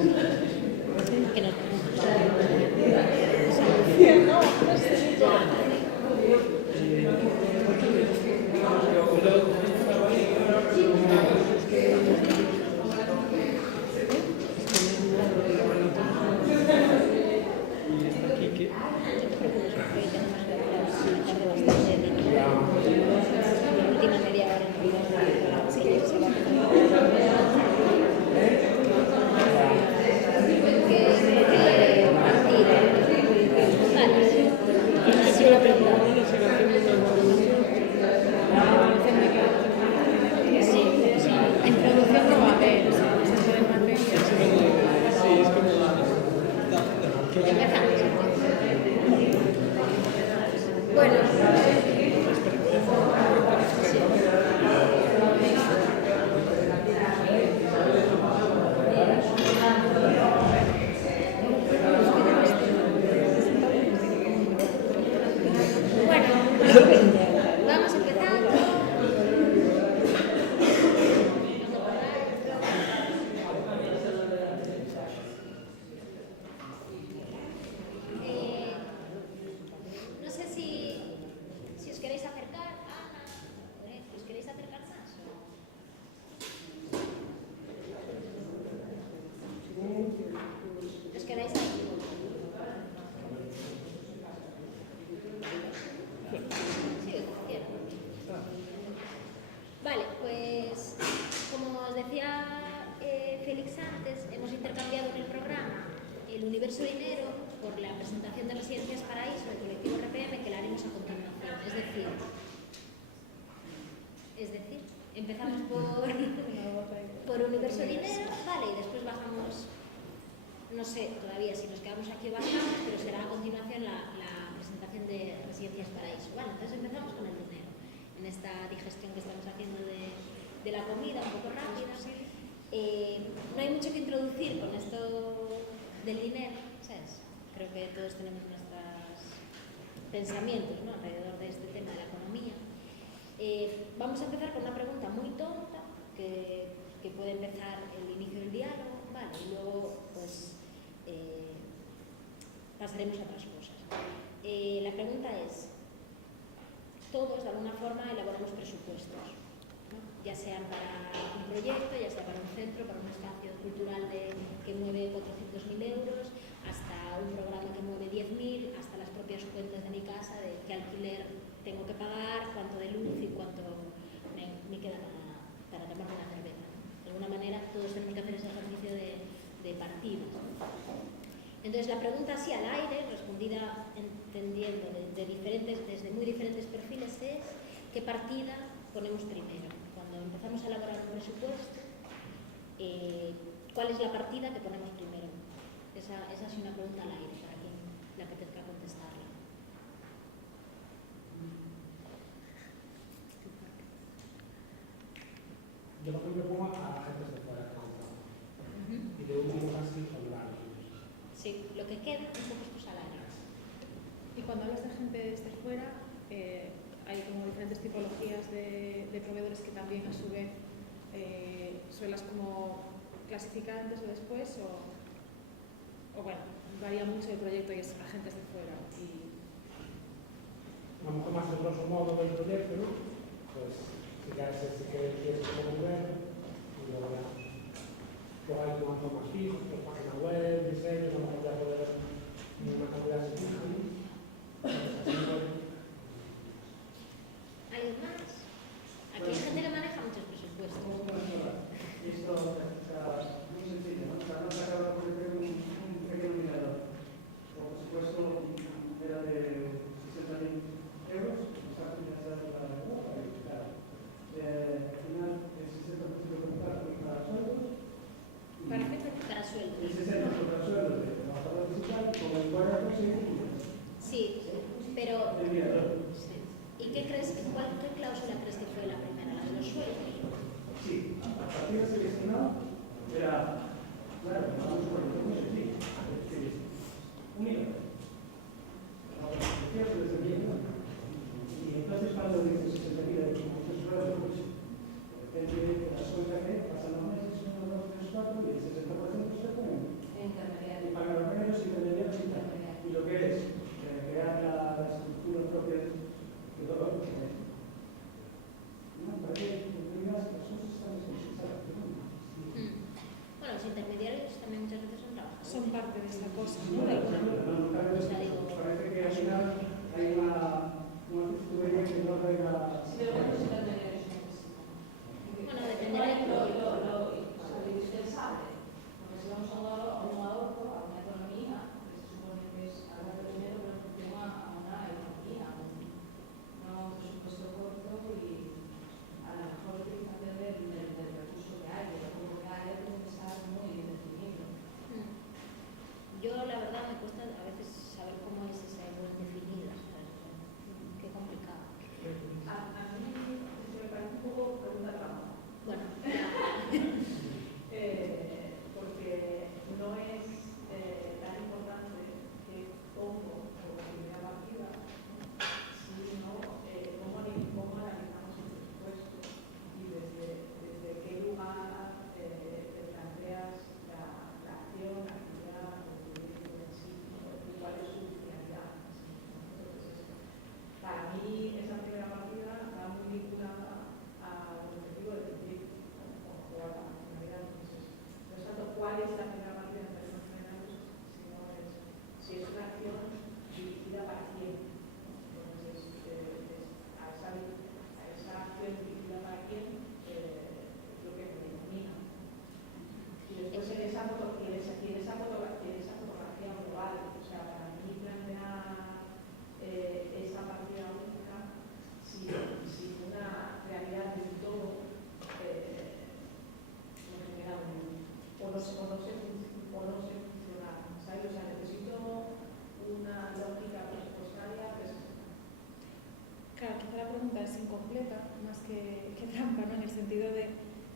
Que nos última media hora vamos empezando. No sé si os queréis acercar, Ana, ¿os queréis acercar más? ¿Os quedáis ahí? Vale, pues como os decía Félix antes, hemos intercambiado en el programa el Universo Dinero por la presentación de Residencias Paraíso del colectivo RPM, que la haremos a continuación. Es decir, empezamos por Universo Dinero, vale, y después bajamos, no sé todavía si nos quedamos aquí o bajamos, pero será a continuación la presentación de Residencias Paraíso. Bueno, entonces empezamos con el dinero, en esta digestión que estamos haciendo de la comida, un poco rápida. No hay mucho que introducir con esto del dinero, ¿sabes? Creo que todos tenemos nuestros pensamientos, ¿no?, alrededor de este tema de la economía. Vamos a empezar con una pregunta muy tonta que puede empezar el inicio del diálogo, ¿vale? Y luego pues pasaremos a otras cosas. La pregunta es: todos de alguna forma elaboramos presupuestos, ¿no?, ya sean para un proyecto, ya sea para un centro, para un espacio cultural que mueve 400.000 euros, hasta un programa que mueve 10.000, hasta las propias cuentas de mi casa, de qué alquiler tengo que pagar, cuánto de luz y cuánto me queda para tomarme una cerveza. De alguna manera todos tenemos que hacer ese ejercicio de partida. Entonces la pregunta así al aire, respondida entendiendo desde muy diferentes perfiles, es: ¿qué partida ponemos primero? Cuando empezamos a elaborar un presupuesto, ¿cuál es la partida que ponemos primero? Esa es una pregunta al aire para quien le apetezca contestarla. Yo lo que me pongo a gente de fuera de campo. Y de último casi hablar. Sí, lo que queda es vuestros salarios. Y cuando hablas de gente desde fuera, hay como diferentes tipologías de proveedores que también a su vez suelas como clasificar antes o después, o bueno, varía mucho el proyecto y es agentes de fuera. Y A lo mejor más el grosso modo del proyecto, ¿no? Pues si quieres como bueno, y luego ya hay como más fijos, pues página web, diseño, no vamos a poder una cantidad de fija, ¿no? ¿Alguien más? Aquí hay gente que maneja muchos presupuestos. Esto es muy sencillo, ¿no? Para no sacar por ejemplo un pequeño mirador. Por supuesto, era de 60.000 euros, está financiado para la Europa, y claro, al final el 60% de contrato es para sueldos. ¿Para qué? Para sueldos. El 60% para sueldos de trabajador digital, con el 40% Sí, pero... el mirador. Sí. ¿Y qué cláusula crees que fue la primera, la de los sueldos? Sí, a partir seleccionado era, claro, vamos por el muy sencillo, un mirador. Y entonces cuando dices 60.000 euros, como muchos sueldos, depende de la suelta que pasan los meses, 1, 2, 3, 4, y el 60% se pone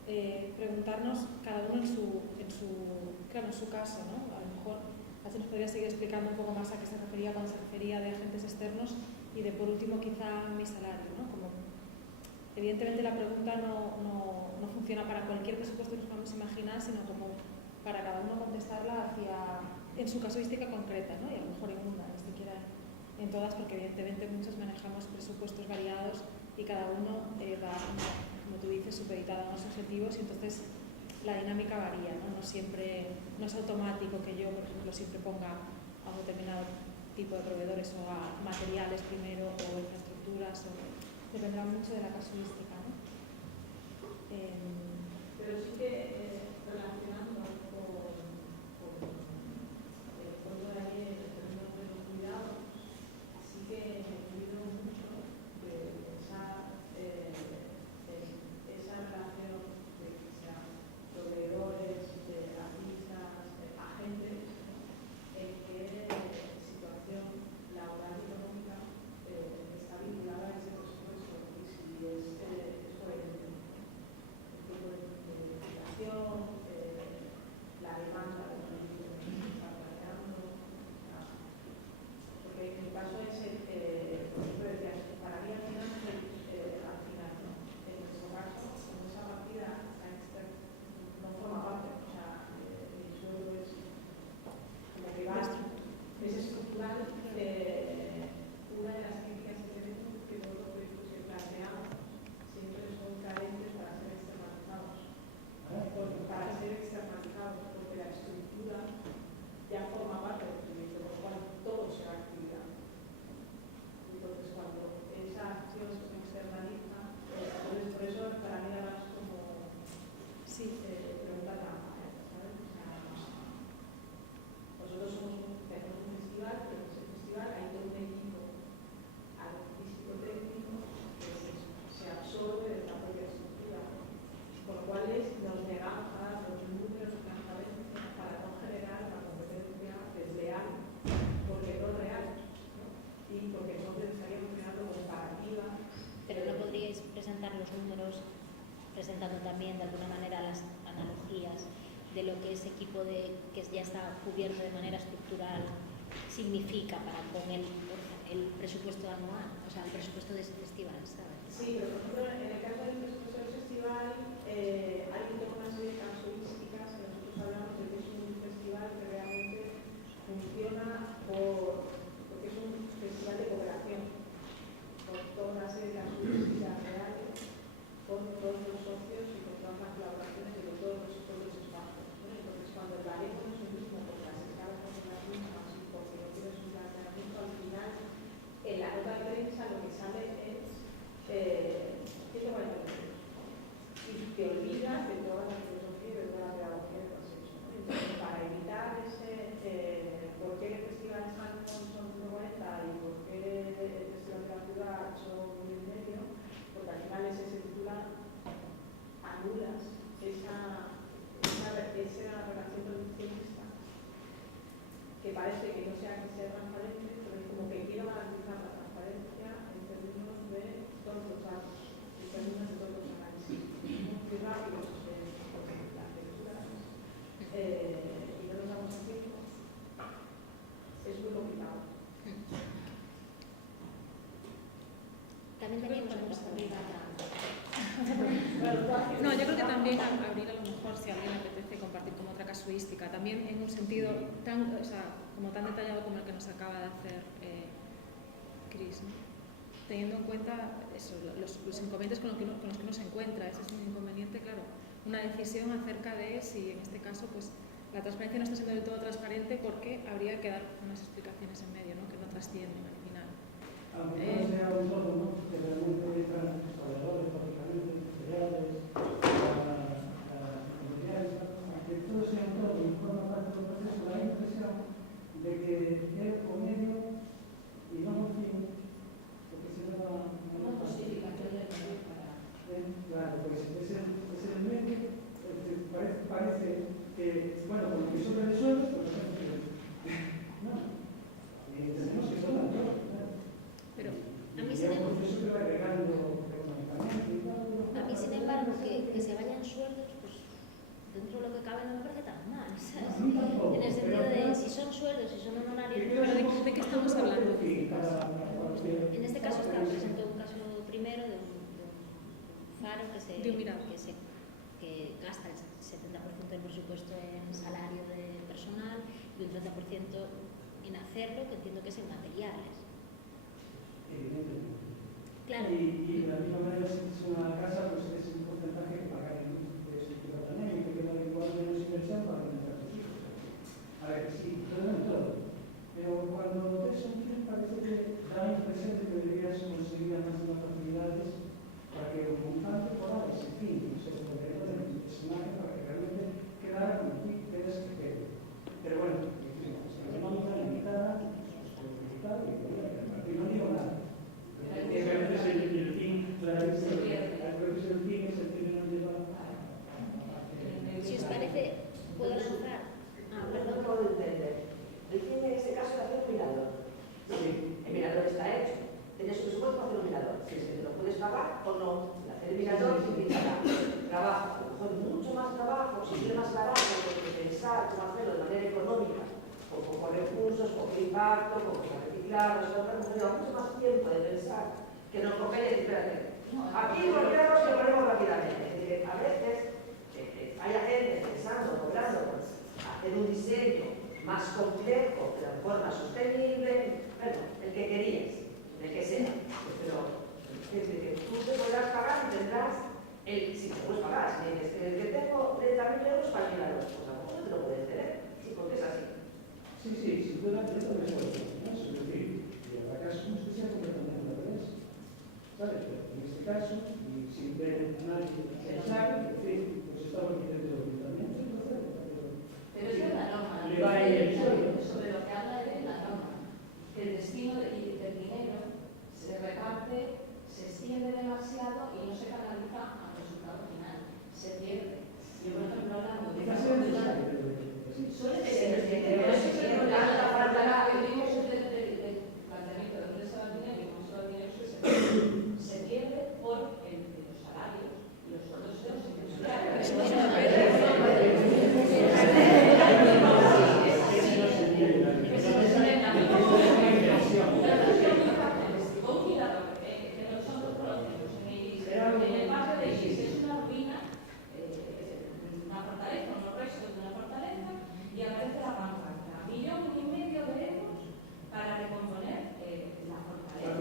preguntarnos cada uno claro, en su caso, ¿no? A lo mejor así nos podría seguir explicando un poco más a qué se refería cuando se refería de agentes externos y de por último quizá mi salario, ¿no? Como, evidentemente la pregunta no funciona para cualquier presupuesto que nos podamos imaginar, sino como para cada uno contestarla en su casuística concreta, ¿no? Y a lo mejor en una, ni siquiera en todas, porque evidentemente muchos manejamos presupuestos variados y cada uno va, como tú dices, supeditado a unos objetivos y entonces la dinámica varía, ¿no? No es automático que yo, por ejemplo, siempre ponga a un determinado tipo de proveedores o a materiales primero o infraestructuras, dependerá mucho de la casuística, ¿no? Pero sí que relacionando con el fondo de ahí en términos de los cuidados, sí que he incluido mucho de esa relación de que sean proveedores, artistas, agentes, en que situación laboral y económica está vinculada a ese presupuesto y si es coherente. El tipo de investigación, la demanda de los que se está planteando, porque en el caso ese, por ejemplo, decías, para mí al final, ¿no? En nuestro caso, como esa partida no forma parte, o sea, el sueldo es como que va, es estructural. Una de las críticas que tenemos que todos los proyectos que planteamos siempre son carentes para ser externalizados. Para ser externalizados, porque la estructura ya forma parte del proyecto, por lo cual todo será actividad. Entonces, cuando esa acción se externaliza, entonces por eso para mí ahora es como pregunta trampa, ¿sabes? O sea, nosotros tenemos un festival, pero en ese festival hay todo un equipo artístico-técnico que se absorbe de la propia estructura, por lo cual nos negamos a dar los números de transparencia para no generar la competencia desleal, porque no es real, ¿no? Y porque entonces estaríamos creando comparativas. Pero no podríais presentar los números presentando también de alguna manera las analogías de lo que ese equipo que ya está cubierto de manera estructural significa con el presupuesto anual, o sea, el presupuesto de ese festival, ¿sabes? Sí, pero por ejemplo, en el caso del presupuesto del festival hay toda una serie de casuísticas que nosotros hablamos de que es un festival que realmente funciona porque es un festival de cooperación, con toda una serie de casuísticas reales, con todos los socios y con todas las colaboraciones y con todos los espacios, ¿no? Entonces, cuando el baremo no es el mismo, porque las escalas no son las mismas y porque no tienes un planteamiento, al final, en la nota de prensa lo que sale es 140 euros. Y te olvidas de toda la filosofía y de toda la pedagogía que has hecho, ¿no? Entonces, para evitar por qué festivales son 140 y por qué el Festival de la Ciudad son 1,5, porque al final ese se titula anulas esa relación reduccionista que parece que no sea transparente, pero es como que quiero garantizar la transparencia en términos de todos los datos, en términos de todos los análisis. Muy rápidos las lecturas y no nos damos tiempo. Es muy complicado. También teníamos otra pregunta. No, yo creo que también abrir a lo mejor, si a alguien le apetece compartir como otra casuística, también en un sentido como tan detallado como el que nos acaba de hacer Chris, ¿no? Teniendo en cuenta eso, los inconvenientes con los que uno se encuentra. Ese es un inconveniente, claro, una decisión acerca de si en este caso pues la transparencia no está siendo del todo transparente porque habría que dar unas explicaciones en medio, ¿no? Que no trascienden al final. Aunque no sea un todo, ¿no? Que realmente entran los trabajadores, prácticamente, empresariales, las comunidades, aunque todo sea un todo y forma parte del proceso, da la impresión de que es o medio y no un fin, porque si no... Una justificación del medio para... Claro, pues es el medio, parece que, bueno, con lo que sobra de suelo, pues no. Y tenemos que sobrar todo, claro. Pero a mí, sin embargo, que sueldos, pues dentro de lo que cabe no me parece tan mal, ¿sabes? En el sentido de si son sueldos, si son honorarios... ¿Pero de qué estamos hablando? En este caso presentó un caso primero de un faro que gasta el 70% del presupuesto en salario de personal y un 30% en hacerlo, que entiendo que es en materiales. Evidentemente. Claro. Y de la misma manera, si es una casa, pues es un porcentaje que pagar el estructura también, y que queda igual menos inversión para alimentar a tus hijos. A ver, sí, todo en todo. Pero cuando ves un film parece que da la impresión de que deberías conseguir más de las facilidades para que el montante por ahí, en fin, se convierta en el personaje para que realmente quedara como tú quieres que quede. Pero bueno, la económica limitada, pues limitada y no digo nada. Realmente es el fin, claro, el fin es el que nos lleva a... Si os parece, puedo lanzar. No puedo entender. El fin en este caso era hacer un mirador. Sí. El mirador está hecho. Tienes un presupuesto para hacer un mirador. Si es que te lo puedes pagar o no. Hacer el mirador significará trabajo, a lo mejor mucho más trabajo, siempre más barato que pensar cómo hacerlo de manera económica, con pocos recursos, poco impacto, con poco reciclado, nos lleva mucho más tiempo de pensar que nos coge y decir, espérate, aquí volvemos y lo ponemos rápidamente. Es decir, a veces hay gente pensando, logrando hacer un diseño más complejo, pero de forma sostenible, bueno, el que querías, el que sea, pero es decir, que tú te podrás pagar y tendrás si te puedes pagar, si dices el que tengo 30.000 euros para el mirador, pues a lo mejor no te lo puedes tener, sí, porque es así. Sí, si tú la tienes, no es decir, y en la caso no es que sea completamente al revés. ¿Sabes? Pero en este caso, y sin ver nadie pensar, en fin, pues estamos diciendo el ayuntamiento y lo hacemos. Pero eso es la norma. Le va a ir el sueldo. Sobre lo que habla de la norma. Que el destino del dinero se reparte, se extiende demasiado y no se canaliza al resultado final. Se pierde. Yo, por ejemplo, hablando de Quizás sea necesario, pero suele ser pero eso es el planteamiento de dónde se va el dinero y cómo se va el dinero se pierde por los salarios y los sueldos de los en el barrio de Isis es una ruina, una fortaleza, unos restos de una fortaleza, y aparece la pancarta, 1,5 millones de euros para recomponer la fortaleza.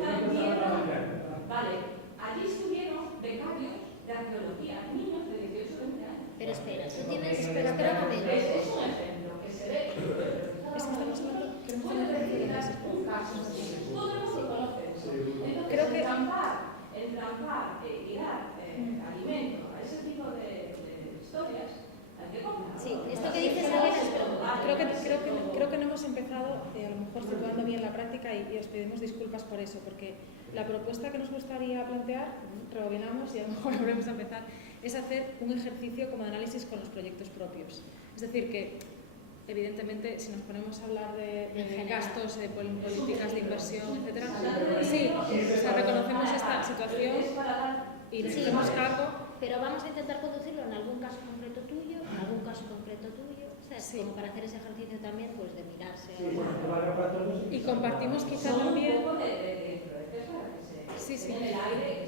Vale, allí estuvieron becarios de arqueología, niños de 18 o 20 años. Pero espera, tú tienes... Espera un momento. Es un ejemplo que se ve. Es que estamos hablando... Puede decir un caso, todo el mundo lo conoce. Entonces, Creo que... entrampar y dar alimento a ese tipo de historias, hay que comprar. Sí, esto que dices ahora es... Creo que no hemos empezado, a lo mejor situando bien la práctica y os pedimos disculpas por eso, porque la propuesta que nos gustaría plantear, rebobinamos y a lo mejor volvemos a empezar, es hacer un ejercicio como de análisis con los proyectos propios. Es decir, que evidentemente si nos ponemos a hablar de gastos, de políticas de inversión, etc. Sí, o sea, reconocemos esta situación y nos hacemos cargo. Pero vamos a intentar conducirlo en algún caso concreto tuyo, ¿sabes? Sí. Como para hacer ese ejercicio también, pues de mirarse. Y compartimos quizá también... Un poco de sí. en el aire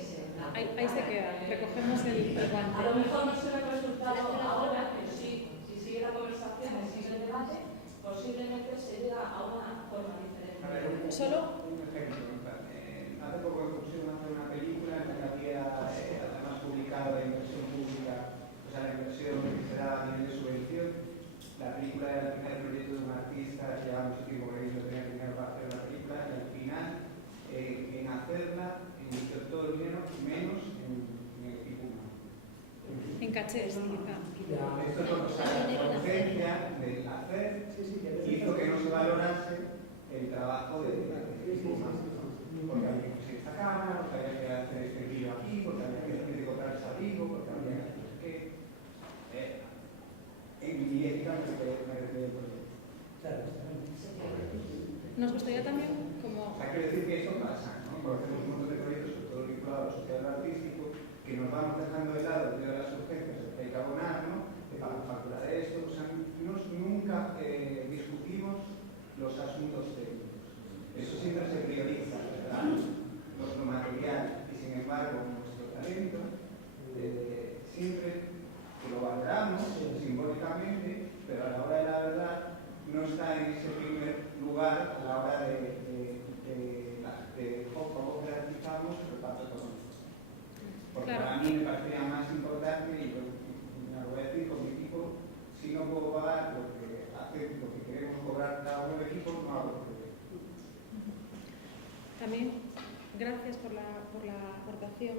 y ahí se queda, recogemos el guante. A lo mejor no se ve el resultado ahora, pero sí, si sigue la conversación y sigue el debate, posiblemente se llega a una forma diferente. Solo un ejemplo. Hace poco pusieron a hacer una película en la que había además publicado la inversión pública, o sea, la inversión que se da a nivel de subvención. La película era el primer proyecto de un artista, llevaba mucho tiempo queriendo tener dinero para hacer la película y al final, en hacerla, invirtió todo el dinero menos en el equipo humano. En cachés, quizá. Esto es lo que la potencia del hacer hizo que no se valorase el trabajo del equipo humano. Porque había que conseguir esta cámara, porque había que hacer este vídeo aquí, porque había que comprar ese abrigo, porque había que hacer no sé qué. En mi ética me refiero el proyecto. Nos gustaría también, como... O sea, quiero decir que eso pasa, ¿no? Porque hacemos un montón de proyectos, sobre todo vinculados al social artístico, que nos vamos dejando de lado de las urgencias, que hay que gracias por la aportación.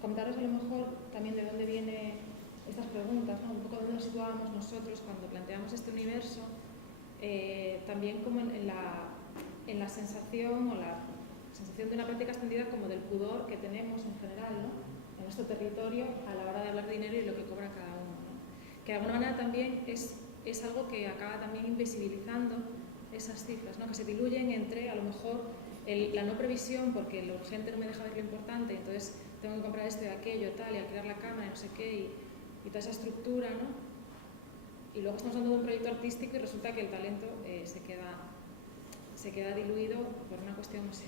Comentaros a lo mejor también de dónde vienen estas preguntas, ¿no? Un poco dónde nos situábamos nosotros cuando planteamos este universo, también como en la sensación o la sensación de una práctica extendida como del pudor que tenemos en general, ¿no? En nuestro territorio a la hora de hablar de dinero y lo que cobra cada uno, ¿no? Que de alguna manera también es algo que acaba también invisibilizando esas cifras, ¿no? Que se diluyen entre a lo mejor la no previsión, porque lo urgente no me deja ver lo importante, entonces tengo que comprar esto y aquello, tal, y alquilar la cámara y no sé qué, y toda esa estructura, ¿no? Y luego estamos hablando de un proyecto artístico y resulta que el talento se queda diluido por una cuestión, no sé,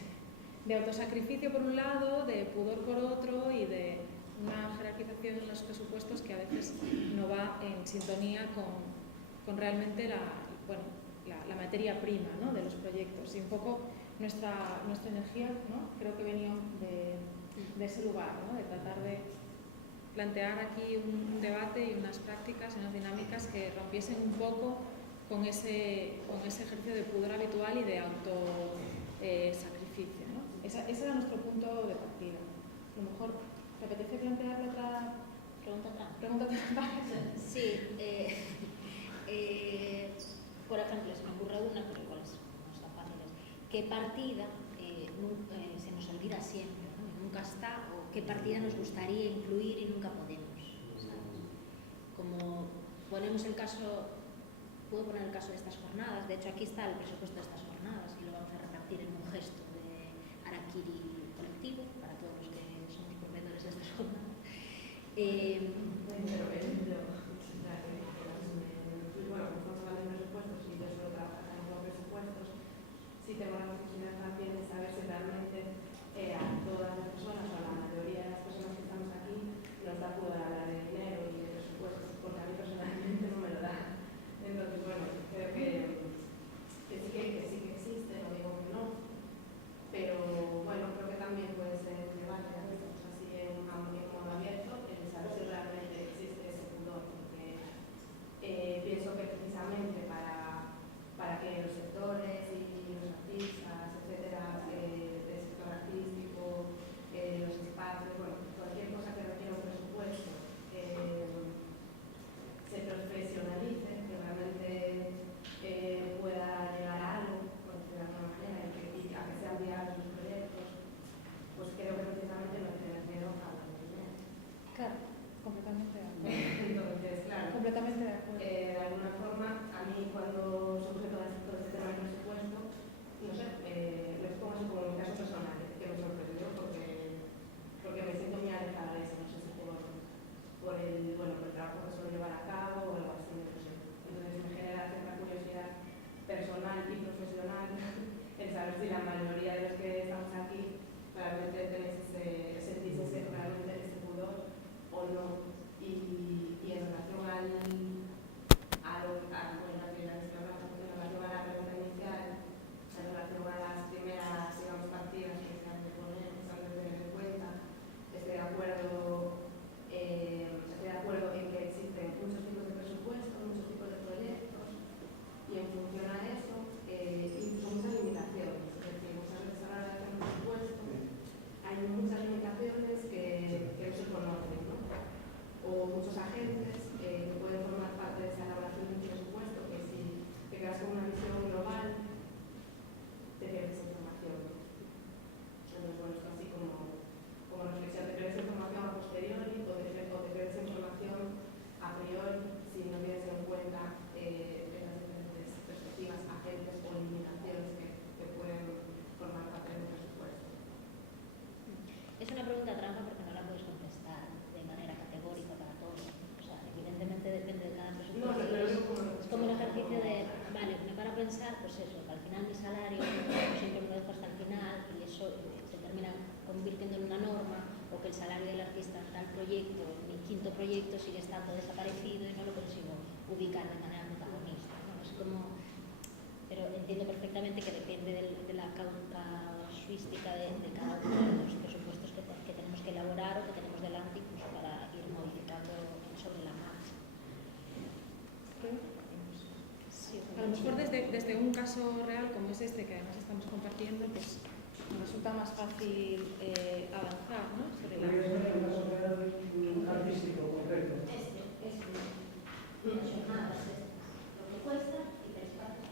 de autosacrificio por un lado, de pudor por otro y de una jerarquización en los presupuestos que a veces no va en sintonía con realmente la materia prima, ¿no? De los proyectos. Y un poco nuestra energía, ¿no? Creo que venía de ese lugar, ¿no? De tratar de plantear aquí un debate y unas prácticas y unas dinámicas que rompiesen un poco con ese ejercicio de pudor habitual y de autosacrificio, ¿no? Ese era nuestro punto de partida. A lo mejor, ¿te apetece plantear otra pregunta trampa? Sí. Por ejemplo, se me ocurre una, pero igual no es tan fácil. ¿Qué partida se nos olvida siempre, ¿no? Nunca está, o qué partida nos gustaría incluir y nunca podemos, ¿sabes? Como ponemos el caso, puedo poner el caso de estas jornadas, de hecho aquí está el presupuesto de estas jornadas y lo vamos a repartir en un gesto de harakiri colectivo para todos los que somos proveedores de estas jornadas. Sí tengo la necesidad también de saber si realmente a todas las personas o a la mayoría de las personas que estamos aquí nos da poder hablar de dinero y de presupuestos, porque a mí personalmente no me lo da. Entonces, bueno, creo que sí que existe, no digo que no, pero bueno, creo que también puede ser un debate a veces así en modo abierto, el saber si realmente existe ese pudor, porque pienso que precisamente para que los sectores y los artistas, etcétera, del sector artístico, los espacios, bueno, cualquier cosa que requiera un presupuesto, se profesionalice, que realmente pueda llegar a algo, por decirlo de alguna manera, y a que sean viables los proyectos, pues creo que precisamente no tener miedo a hablar de dinero. Claro, completamente de acuerdo. Entonces, claro, completamente de acuerdo. De alguna forma, a mí cuando surge todo este tema del presupuesto, no sé, les pongo así como mi caso personal, que me sorprendió porque me siento muy alejada de eso, no sé si por el trabajo que suelo llevar a cabo o algo así, no sé. Entonces me genera cierta curiosidad personal y profesional el saber si la mayoría de los que estamos aquí realmente tenéis sentís realmente este pudor o no. Y en relación a la pregunta inicial, en relación a las primeras, digamos, partidas que se han de poner, se han de tener en cuenta, estoy de acuerdo en que existen muchos tipos de presupuestos, muchos tipos de proyectos, y en función a eso, incluso muchas limitaciones. Es decir, muchas veces a la hora de hacer un presupuesto hay muchas limitaciones que no se conocen, ¿no? O muchos agentes que pueden formar parte de esa elaboración de un presupuesto, que si te quedas con una visión global, te pierdes información. Entonces, bueno, esto así como reflexión, te pierdes información a posteriori o te pierdes información a priori si no tienes en cuenta las diferentes perspectivas, agentes o limitaciones que pueden formar parte del presupuesto. Es una pregunta trampa porque no la puedes contestar de manera categórica para todos. O sea, evidentemente depende de cada presupuesto. Es como un ejercicio de, vale, me para pensar, pues eso, que al final mi salario siempre me lo dejo hasta el final y eso se termina convirtiendo en una norma, o que el salario del artista en tal proyecto, mi quinto proyecto sigue estando desaparecido y no lo consigo ubicar de manera protagonista, ¿no? Es como, pero entiendo perfectamente que depende de la casuística de cada uno de los presupuestos que tenemos que elaborar o que tenemos delante, incluso para ir modificando sobre la marcha. A lo mejor desde un caso real como es este, que además estamos compartiendo, pues nos resulta más fácil avanzar, ¿no? Sobre la... Podría ser un caso real artístico concreto. Las jornadas estas, lo que cuesta y te espacio.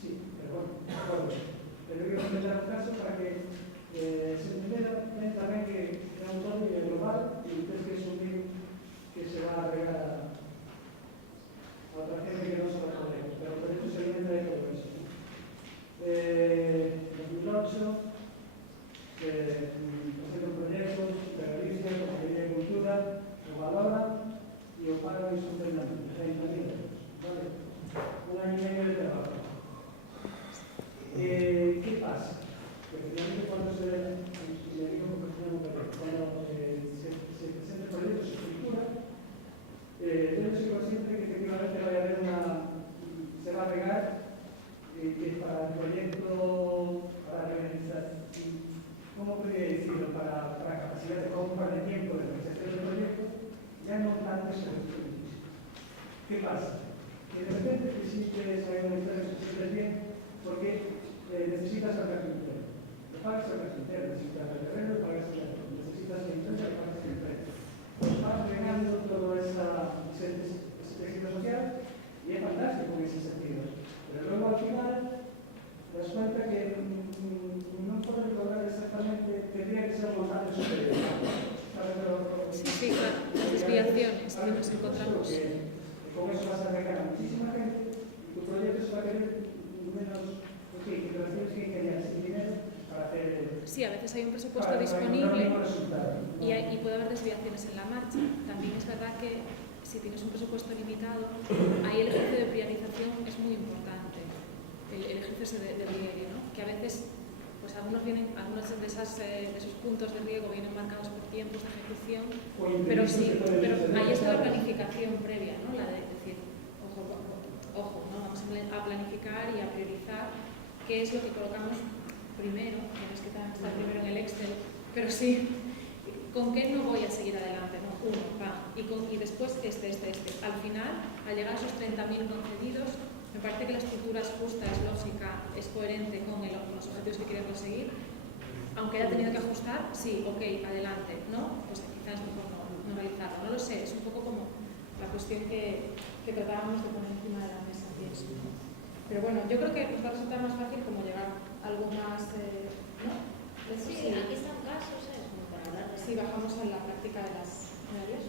Sí, pero bueno, pero yo quiero comentar un caso para que se entienda también que es un todo global y usted que asumir que se va a regar a otra gente que no se va a poner, pero por eso se alimenta de todo eso. En 2008 haciendo proyectos de Galicia, Consejería de Cultura, lo valoran y lo pagan en su entrenamiento, 30.000 euros. ¿Vale? Un año y medio de trabajo. ¿Qué pasa? Que finalmente cuando se presenta el proyecto, se estructura, debe ser consciente que efectivamente va a haber se va a regar que para el proyecto, para realizar, ¿cómo podría decirlo? Para capacidad de compra de tiempo de realización del proyecto, ya no tanto se requiere. ¿Qué pasa? Que de repente existe esa organización que se siente bien porque necesitas al carpintero. Le pagas al carpintero, necesitas el terreno, le pagas el terreno. Necesitas la empresa, le pagas la empresa. Pues vas fregando toda esa tejido social y es fantástico en ese sentido. Pero luego al final te das cuenta que no puedes lograr exactamente, tendría que ser los años superiores. Sí, claro, las desviaciones que nos encontramos. Con eso vas a regar a muchísima gente y tu proyecto se va a tener menos tienes que ingeniar sin dinero para hacer... Sí, a veces hay un presupuesto disponible y puede haber desviaciones en la marcha. También es verdad que si tienes un presupuesto limitado, ahí el ejercicio de priorización es muy importante, el ejercicio de riego, ¿no? Que a veces pues algunos de esos puntos de riego vienen marcados por tiempos de ejecución, pero sí, pero ahí está la planificación previa, ¿no? La de decir, ojo, ¿no? Vamos a planificar y a priorizar qué es lo que colocamos primero, que no es que tenga que estar primero en el Excel, pero sí, con qué no voy a seguir adelante, ¿no? Y después este. Al final, al llegar a esos 30.000 concedidos, me parece que la estructura es justa, es lógica, es coherente con los objetivos que quieren conseguir. Aunque haya tenido que ajustar, sí, ok, adelante, ¿no? Pues quizás mejor no realizarlo, no lo sé, es un poco como la cuestión que tratábamos de poner encima de la mesa, pienso. Pero bueno, yo creo que nos va a resultar más fácil como llegar a algo más, ¿no? Sí, aquí están casos, como para hablar de... Sí, bajamos a la práctica de las áreas.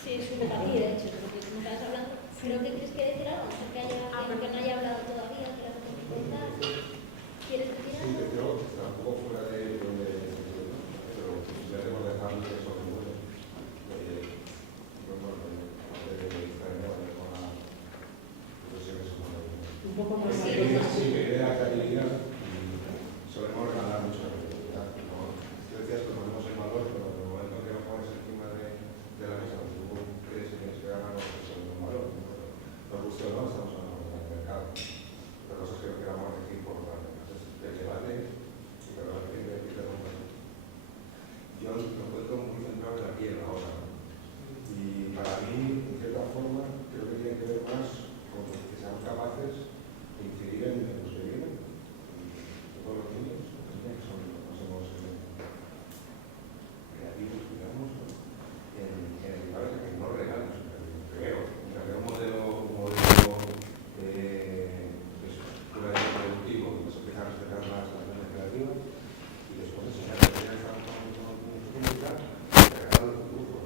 Sí, es un poco aquí, de hecho, porque como estabas hablando, creo que tienes que decir algo, que haya alguien que no haya hablado todavía, que la dificultad. ¿Quieres decir algo? Sí, yo tampoco fuera de donde, pero ya tengo que dejar eso de nuevo. Un poco más sí, que idea calidad y solemos regalar mucha credibilidad. Tú decías que ponemos en valor, pero en el momento que lo pones encima de la mesa, tú crees que tienes que ganar lo que son un valor. Nos gusta o no, estamos hablando del mercado. Pero cosas que queramos decir por el debate y que realmente hay que decir yo lo encuentro muy centrado en aquí y en la hora. Y para mí, en cierta forma, creo que tiene que ver más con que seamos capaces de incidir en los que viven, todos los niños, que son más creativos, digamos, en ayudar a que no regalen su creatividad. Primero, cambiar un modelo puramente productivo que nos empieza a respetar las relaciones creativas y después enseñar que ya estamos con pública regalar el futuro.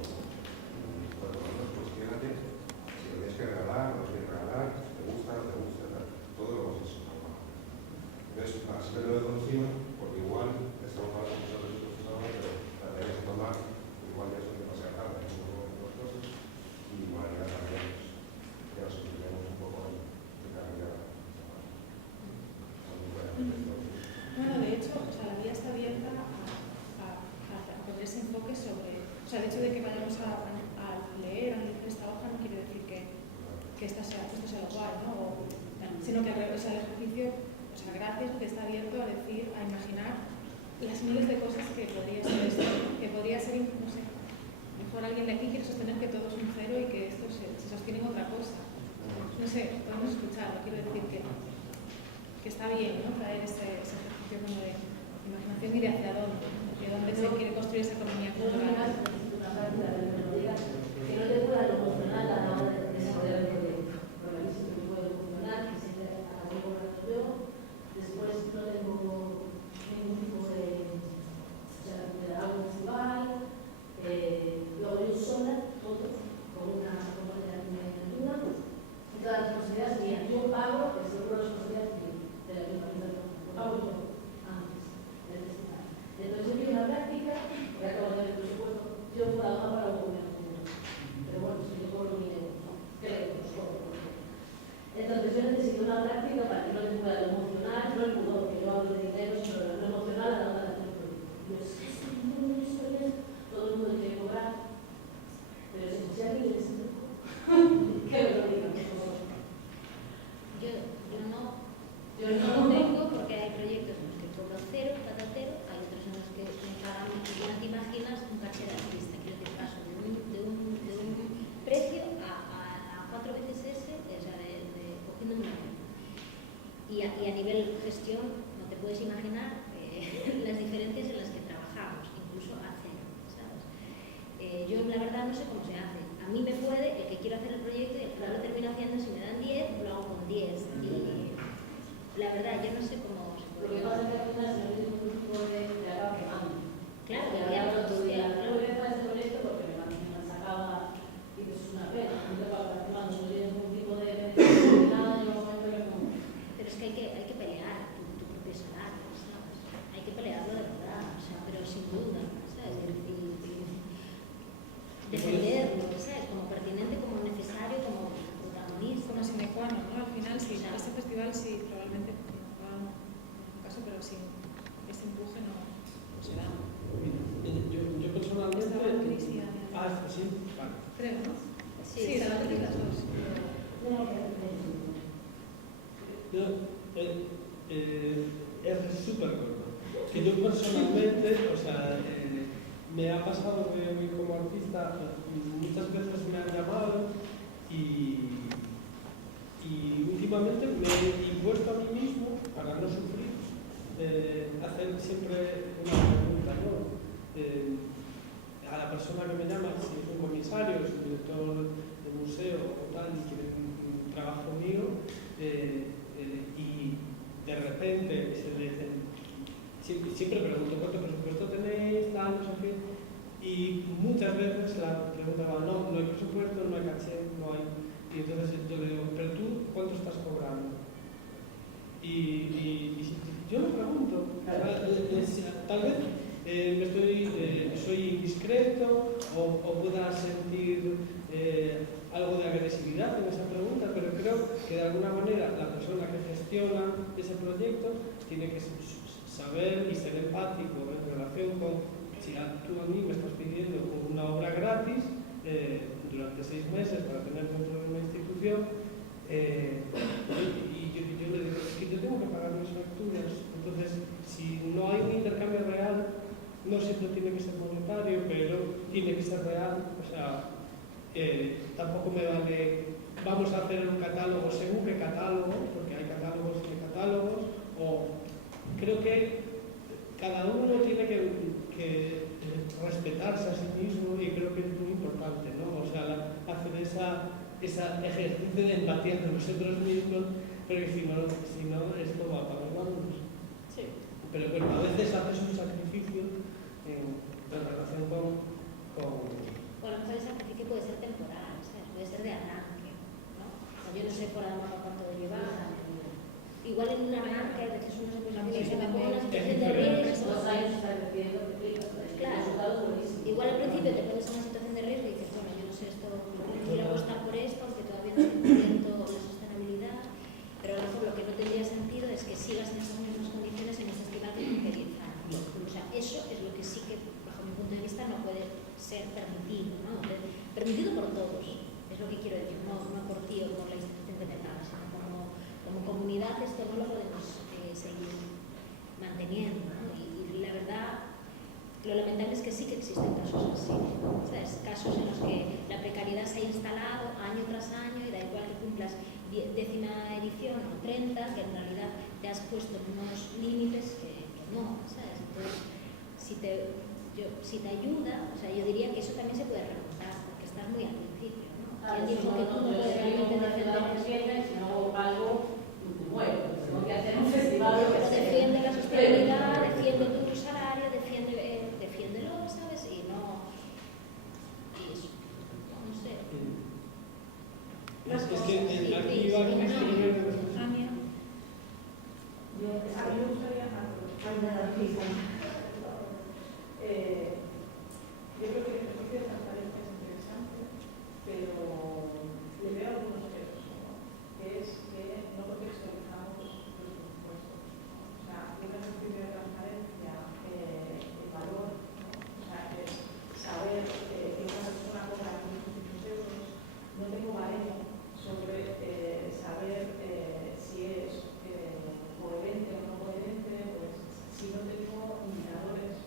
Cuando nos cuestionate si lo tienes que regalar, no lo tienes que regalar, te gusta, no te gusta, todo lo hemos hecho. Entonces, así me lo he conocido, porque igual estamos hablando de muchos recursos ahora, pero la tenemos que tomar, igual ya son demasiado tarde en dos cosas, y igual ya también ya nos entendemos un poco en cambiar. Bueno, de hecho, la vía está abierta a poner ese enfoque sobre... O sea, el hecho de que vayamos a leer, a leer esta hoja no quiere decir que esto sea lo guay, ¿no? Sino que el ejercicio, gracias, porque está abierto a decir, a imaginar las miles de cosas que podría ser esto, que podría ser, no sé, mejor alguien de aquí quiere sostener que todo es un cero y que esto se sostiene en otra cosa. No sé, podemos escucharlo, quiero decir que está bien, ¿no? Traer ese ejercicio como de imaginación y de hacia dónde, de dónde se quiere construir esa economía cultural. Que no te pueda emocionar a la hora de desarrollar el proyecto. Porque a mí sí que me puede funcionar, que siempre acabo con yo. Después no tengo ningún tipo de... O sea, me hago un festival, luego yo sola, fotos, con una compañera de miniatura, y todas las responsabilidades mías. Yo pago el seguro de responsabilidad de la ayuntamiento, lo pago yo antes del festival. Entonces yo quiero una práctica, que acabo de ver el presupuesto, yo trabajo para un gobierno. Pero bueno, si yo cobro 1.000 euros, creo que los cobro. Entonces yo necesito una práctica para que no te pueda lo emocional, no el pudor, que yo hablo de dinero, sino lo emocional a la hora de hacer el proyecto. Yo es que este mundo de historias, todo el mundo quiere cobrar, pero si a mí les explico, que me lo digan, por favor. Yo no tengo, porque hay proyectos en los que cobro cero, patatero, hay otros en los que me pagan, no te imaginas, un caché de artista, quiero decir, paso de un precio a 4 veces ese, o sea, cogiendo un avión. Y a nivel gestión, no te puedes imaginar las diferencias en las que trabajamos, incluso a cero, ¿sabes? Yo la verdad no sé cómo se hace. A mí me puede, el que quiero hacer el proyecto y el que lo termino haciendo, si me dan 10, lo hago con 10. Y la verdad, yo no sé cómo se puede. Lo que pasa es que al final se me dice un tipo de acaba quemando. Claro, que que hablo todo el día. claro. No voy a hacer este proyecto porque me sacaba y pues es una pena. No te va a quemando, no tienes ningún tipo de nada, yo no me pego como... Pero es que hay que pelear tu propio salario, ¿sabes? Hay que pelearlo de verdad, o sea, pero sin duda, ¿sabes? Defenderlo, ¿sabes? Como pertinente, como necesario, como protagonista. Como sine qua non, ¿no? Al final, sí, O sea, este festival sí, probablemente no va en caso, pero sin este empuje no se da. Yo personalmente... Estaba en crisis, sí, vale. creo, ¿no? Sí, Sí, la verdad que las dos. Es súper corto. Que yo personalmente, o sea, me ha pasado que a mí como artista muchas veces me han llamado y últimamente me he impuesto a mí mismo, para no sufrir, hacer siempre una pregunta, ¿no? A la persona que me llama, si es un comisario, si es un director de museo o tal, y quiere un trabajo mío, y de repente se le dicen, siempre pregunto cuánto presupuesto tenéis, tal, no sé qué, y muchas veces la pregunta va, no hay presupuesto, no hay caché, no hay, y entonces yo le digo, pero tú, ¿cuánto estás cobrando? Y yo me pregunto, tal vez soy indiscreto o pueda sentir algo de agresividad en esa pregunta, pero creo que de alguna manera la persona que gestiona ese proyecto tiene que saber y ser empático en relación con si tú a mí me estás pidiendo una obra gratis durante 6 meses para tener dentro de una institución y yo le digo, es que yo tengo que pagar mis facturas, entonces si no hay un intercambio real, no siempre tiene que ser monetario, pero tiene que ser real, o sea, tampoco me vale, vamos a hacer un catálogo según qué catálogo, porque hay catálogos y catálogos, o creo que cada uno tiene que respetarse a sí mismo y creo que es muy importante, ¿no? O sea, hacer ese ejercicio de empatía con nosotros mismos, pero si no esto va para los manos. Sí. Pero bueno, a veces haces un sacrificio en relación con... Bueno, ese sacrificio puede ser temporal, ¿sabes? Puede ser de arranque, ¿no? O sea, yo no sé por la mapa cuánto de llevar. Igual en un arranque, a veces uno se puede decir, se me pone una situación de riesgo. 2 años está creciendo, te fijas, el resultado es buenísimo. Igual al principio te pones en una situación de riesgo y dices, bueno, yo no sé esto, quiero apostar por esto, aunque todavía no estoy cubriendo la sostenibilidad, pero a lo mejor lo que no tendría sentido es que sigas en esas mismas condiciones en un festival que hace 10 años. O sea, eso es lo que sí que, bajo mi punto de vista, no puede ser permitido, ¿no? Permitido por todos, es lo que quiero decir, no por ti o por la institución que te paga, sino como comunidad esto no lo podemos seguir manteniendo, ¿no? Y la verdad, lo lamentable es que sí que existen casos así, ¿sabes? Casos en los que la precariedad se ha instalado año tras año y da igual que cumplas 10ª edición o 30, que en realidad te has puesto en unos límites que no, ¿sabes? Entonces, si te ayuda, o sea, yo diría que eso también se puede remontar, porque estás muy al principio, ¿no? ¿Quién dijo que tú no puedes realmente defender eso? Si no algo, bueno, tengo que hacer un festival lo que sea. Defiende la sostenibilidad, defiende tu salario, defiéndelo, ¿sabes? Y no... Y eso, no sé. Es que aquí va con este nivel de Ania. A mí me gustaría yo creo que el ejercicio de transparencia es interesante, pero le veo algunos peros, ¿no? Que es que no contextualizamos los presupuestos, ¿no? O sea, un ejercicio de transparencia, el valor, ¿no? O sea, es saber que una persona cobra 1.500 euros, no tengo baremo sobre saber si es coherente o no coherente, pues si no tengo indicadores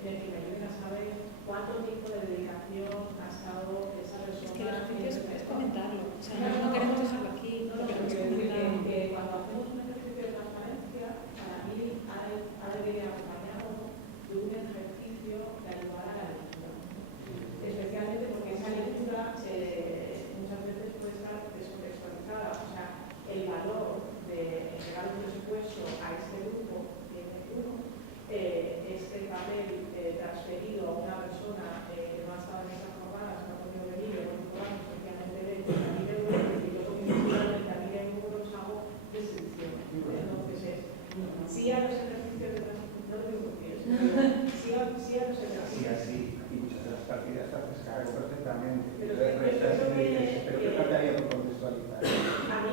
en el que me ayuden a saber cuánto tiempo de dedicación ha estado esa persona. Es que el ejercicio es comentarlo, o sea, no queremos dejarlo aquí, no queremos quiero decir comentarlo. que cuando hacemos un ejercicio de transparencia, para mí ha de venir acompañado de un ejercicio de ayudar a la lectura, especialmente porque esa lectura muchas veces puede estar descontextualizada, o sea, el valor de entregar un presupuesto a este grupo, este papel transferido a una persona que no ha estado en estas jornadas, no ha podido venir, o no cobramos especialmente de 30.000 euros, y yo con mi de 30.000 euros hago distribución. Entonces sí a los ejercicios de transparencia, no lo digo que es, sí a los ejercicios. Así, y muchas de las partidas haces cargo perfectamente. Pero ¿qué faltaría por contextualizar? A mí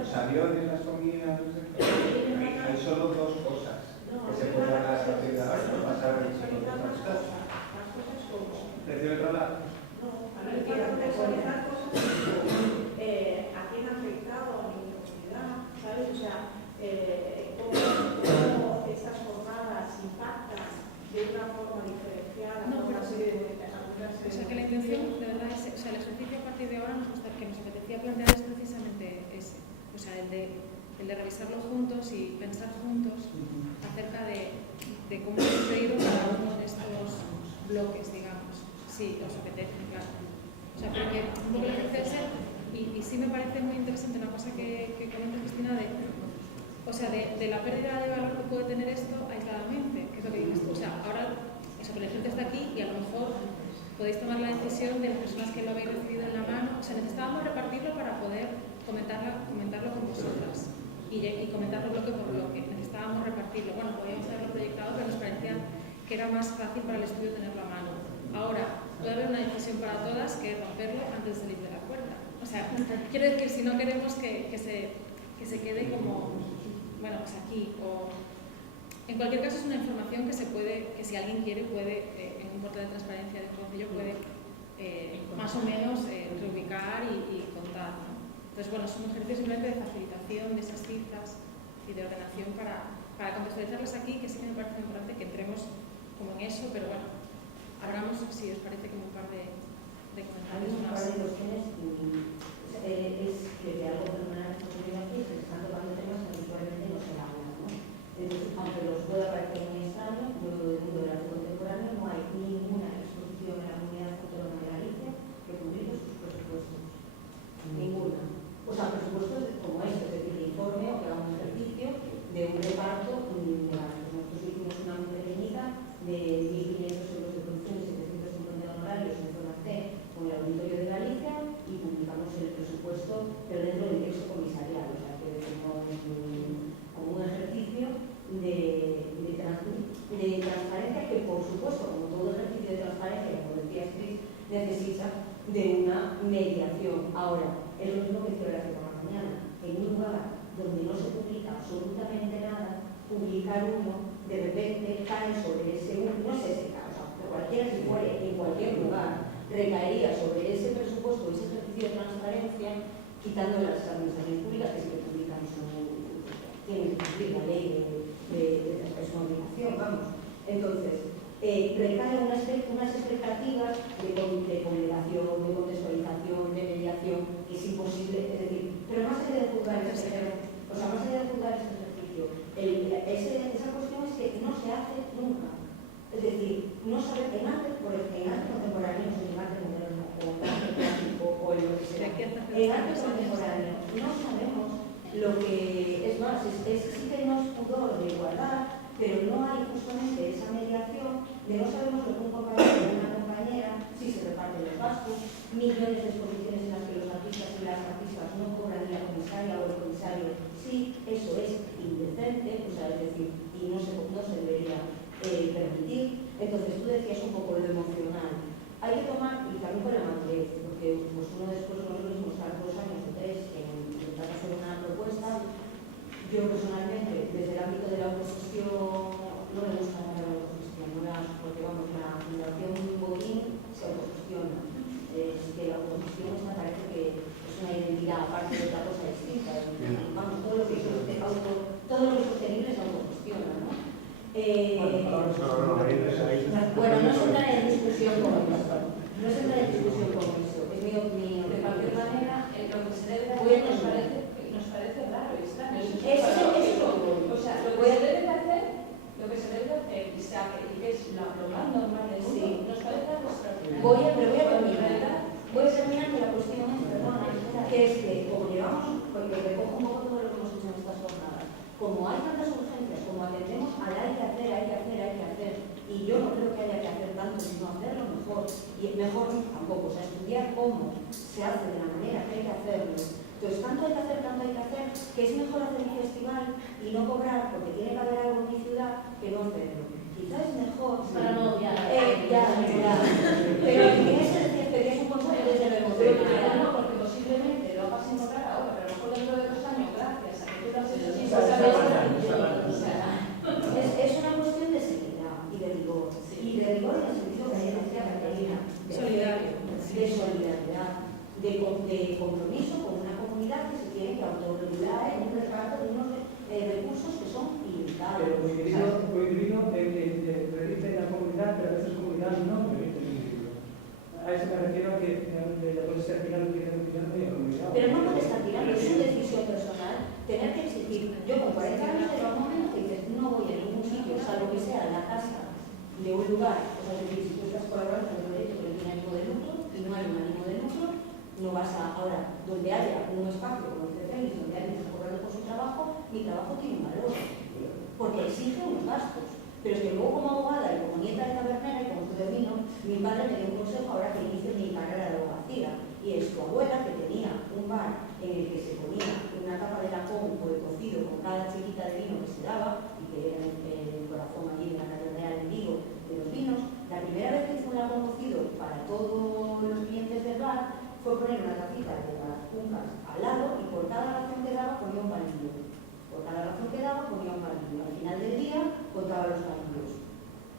Los aviones, las comidas, no sé qué. Hay solo dos cosas que se pueden hablar a partir de ahora, no pasar de las cosas como... ¿Precio de trabajo? No, a mí me quiero contextualizar cosas como a quién ha afectado a mi comunidad, ¿sabes? O sea, cómo estas jornadas impactan de una forma diferenciada. No, pero sí, o sea, que la intención, de verdad, es, o sea, el ejercicio a partir de ahora que nos apetecía plantear es precisamente ese, o sea, el de revisarlo juntos y pensar juntos acerca de cómo ha sucedido cada uno de estos bloques, digamos. Sí, os apetece, claro. O sea, porque un poco el ejercicio es y sí me parece muy interesante una cosa que comenta Cristina de la pérdida de valor que puede tener esto aisladamente, que es lo que dices tú. O sea, ahora, o sea, el ejército está aquí y a lo mejor podéis tomar la decisión de las personas que lo habéis recibido en la mano. O sea, necesitábamos repartirlo para poder comentarlo con vosotras y comentarlo bloque por bloque. Necesitábamos repartirlo. Bueno, podíamos haberlo proyectado, pero nos parecía que era más fácil para el estudio tenerlo a mano. Ahora, puede haber una decisión para todas que es romperlo antes de salir de la puerta. O sea, quiero decir, si no queremos que se quede como, bueno, pues aquí, o en cualquier caso es una información que se puede, que si alguien quiere puede, en un portal de transparencia del Concello puede más o menos reubicar y contar, ¿no? Entonces, bueno, es un ejercicio simplemente de facilitación de esas cifras y de ordenación para contextualizarlas aquí, que sí que me parece importante que entremos como en eso, pero bueno, abramos, si os parece, como un par de comentarios un más. par de cuestiones es que de algo personal que estoy aquí, se están tocando temas que habitualmente no se hablan, ¿no? Entonces, aunque los pueda parecer muy extraño, dentro del mundo del arte contemporáneo no hay ninguna exposición en la comunidad autónoma de Galicia que publique sus presupuestos. Ninguna. O sea, presupuestos como este, es decir, el informe o que haga un ejercicio de un reparto de gastos. Nosotros hicimos una muy pequeñita de 1.500 euros de producción y 750 honorarios en zona C con el Auditorio de Galicia y publicamos el presupuesto, pero dentro del texto comisarial, o sea, que como un ejercicio de transparencia que, por supuesto, como todo ejercicio de transparencia, como decía Cris, necesita de una mediación. Ahora, es lo mismo que decía la por la mañana, en un lugar donde no se publica absolutamente nada, publicar uno, de repente cae sobre ese uno, no es ese caso, cualquiera si fuera en cualquier lugar, recaería sobre ese presupuesto, ese ejercicio de transparencia, quitando las administraciones públicas que sí que publican tienen que cumplir la ley de obligación, vamos. Entonces, recaen unas expectativas de comunicación, de contextualización, de mediación, que es imposible, es decir, pero más allá de juzgar ese ejercicio, esa cuestión es Es decir, no saber, en arte contemporáneo, no sé, en arte moderno, o en arte clásico, o en lo que sea, en arte contemporáneo no sabemos lo que es más, sí tenemos pudor de igualdad, pero no hay justamente esa mediación de no sabemos lo que un compañero o una compañera, si se reparten los gastos, millones de exposiciones en las que los artistas y las artistas no cobran ni la comisaria o el comisario, sí, eso es indecente, o sea, es decir, y no se debería permitir. Entonces tú decías un poco lo emocional. Hay que tomar, y también con la madurez, porque pues uno después nosotros mismos estar 2 años o 3 en intentar hacer una propuesta. Yo personalmente, desde el ámbito de la autogestión, no me gusta la autogestión, porque vamos, la Fundación Botín se autogestiona. Que la autogestión esta parece que es una identidad aparte de otra cosa distinta. Vamos, todo lo que es sostenible se autogestiona, ¿no? Bueno, no se entra en discusión con eso. No se entra en discusión con eso. Es mi opinión. De cualquier manera, lo que se debe hacer nos parece raro y extraño. O sea, lo que se debe hacer, y que es lo más normal del mundo, nos parece algo extraordinario. Voy a terminar con la cuestión, perdona, que es que como llevamos, porque recojo un poco todo lo que hemos hecho en estas jornadas, como hay tantas urgencias, como atendemos al hay que hacer, y yo no creo que haya que hacer tanto, sino hacerlo mejor, y mejor tampoco, o sea, estudiar cómo se hace de la manera que hay que hacerlo. Entonces, tanto hay que hacer, que es mejor hacer un festival y no cobrar, porque tiene que haber algo en mi ciudad, que no hacerlo. Quizás es mejor para no odiar. Pero tienes que decir que es un concepto desde lo emocional. No, porque posiblemente lo vas a encontrar ahora, pero a lo mejor dentro de 2 años, gracias a que tú lo has hecho sin es una cuestión de seriedad y de rigor. Y de rigor en el sentido que decía Catalina, de solidaridad, de compromiso con una comunidad que se tiene que autorregular en un reparto de unos recursos que son ilimitados. Pero coindividuo permite la comunidad, pero a veces la comunidad no permite el individuo. A eso me refiero a que ya puedes estar tirando y la comunidad. Pero no puedes estar tirando, es una decisión personal tener que exigir. Yo con 40 años de un momento que dices, no voy a ningún sitio, salvo que sea la casa de un lugar. O sea, es decir, si tú estás colaborando en un proyecto que tiene ánimo de lucro y no hay un ánimo de lucro, no vas a, ahora, donde haya un espacio como dice Félix, donde alguien está cobrando por su trabajo, mi trabajo tiene un valor, porque exige unos gastos. Pero es que luego como abogada y como nieta de tabernera y como vino, mi padre me dio un consejo ahora que inicio mi carrera de abogacía, y es tu abuela que tenía un bar en el que se ponía una tapa de lacón o de cocido con cada chiquita de vino que se daba, y que era el corazón allí en la calle real en Vigo de los vinos. La primera vez que hice un lacón cocido para todos los clientes del bar fue poner una tacita de las cuncas al lado y por cada ración que daba ponía un palillo. Por cada razón que daba ponía un palillo. Al final del día contaba los palillos.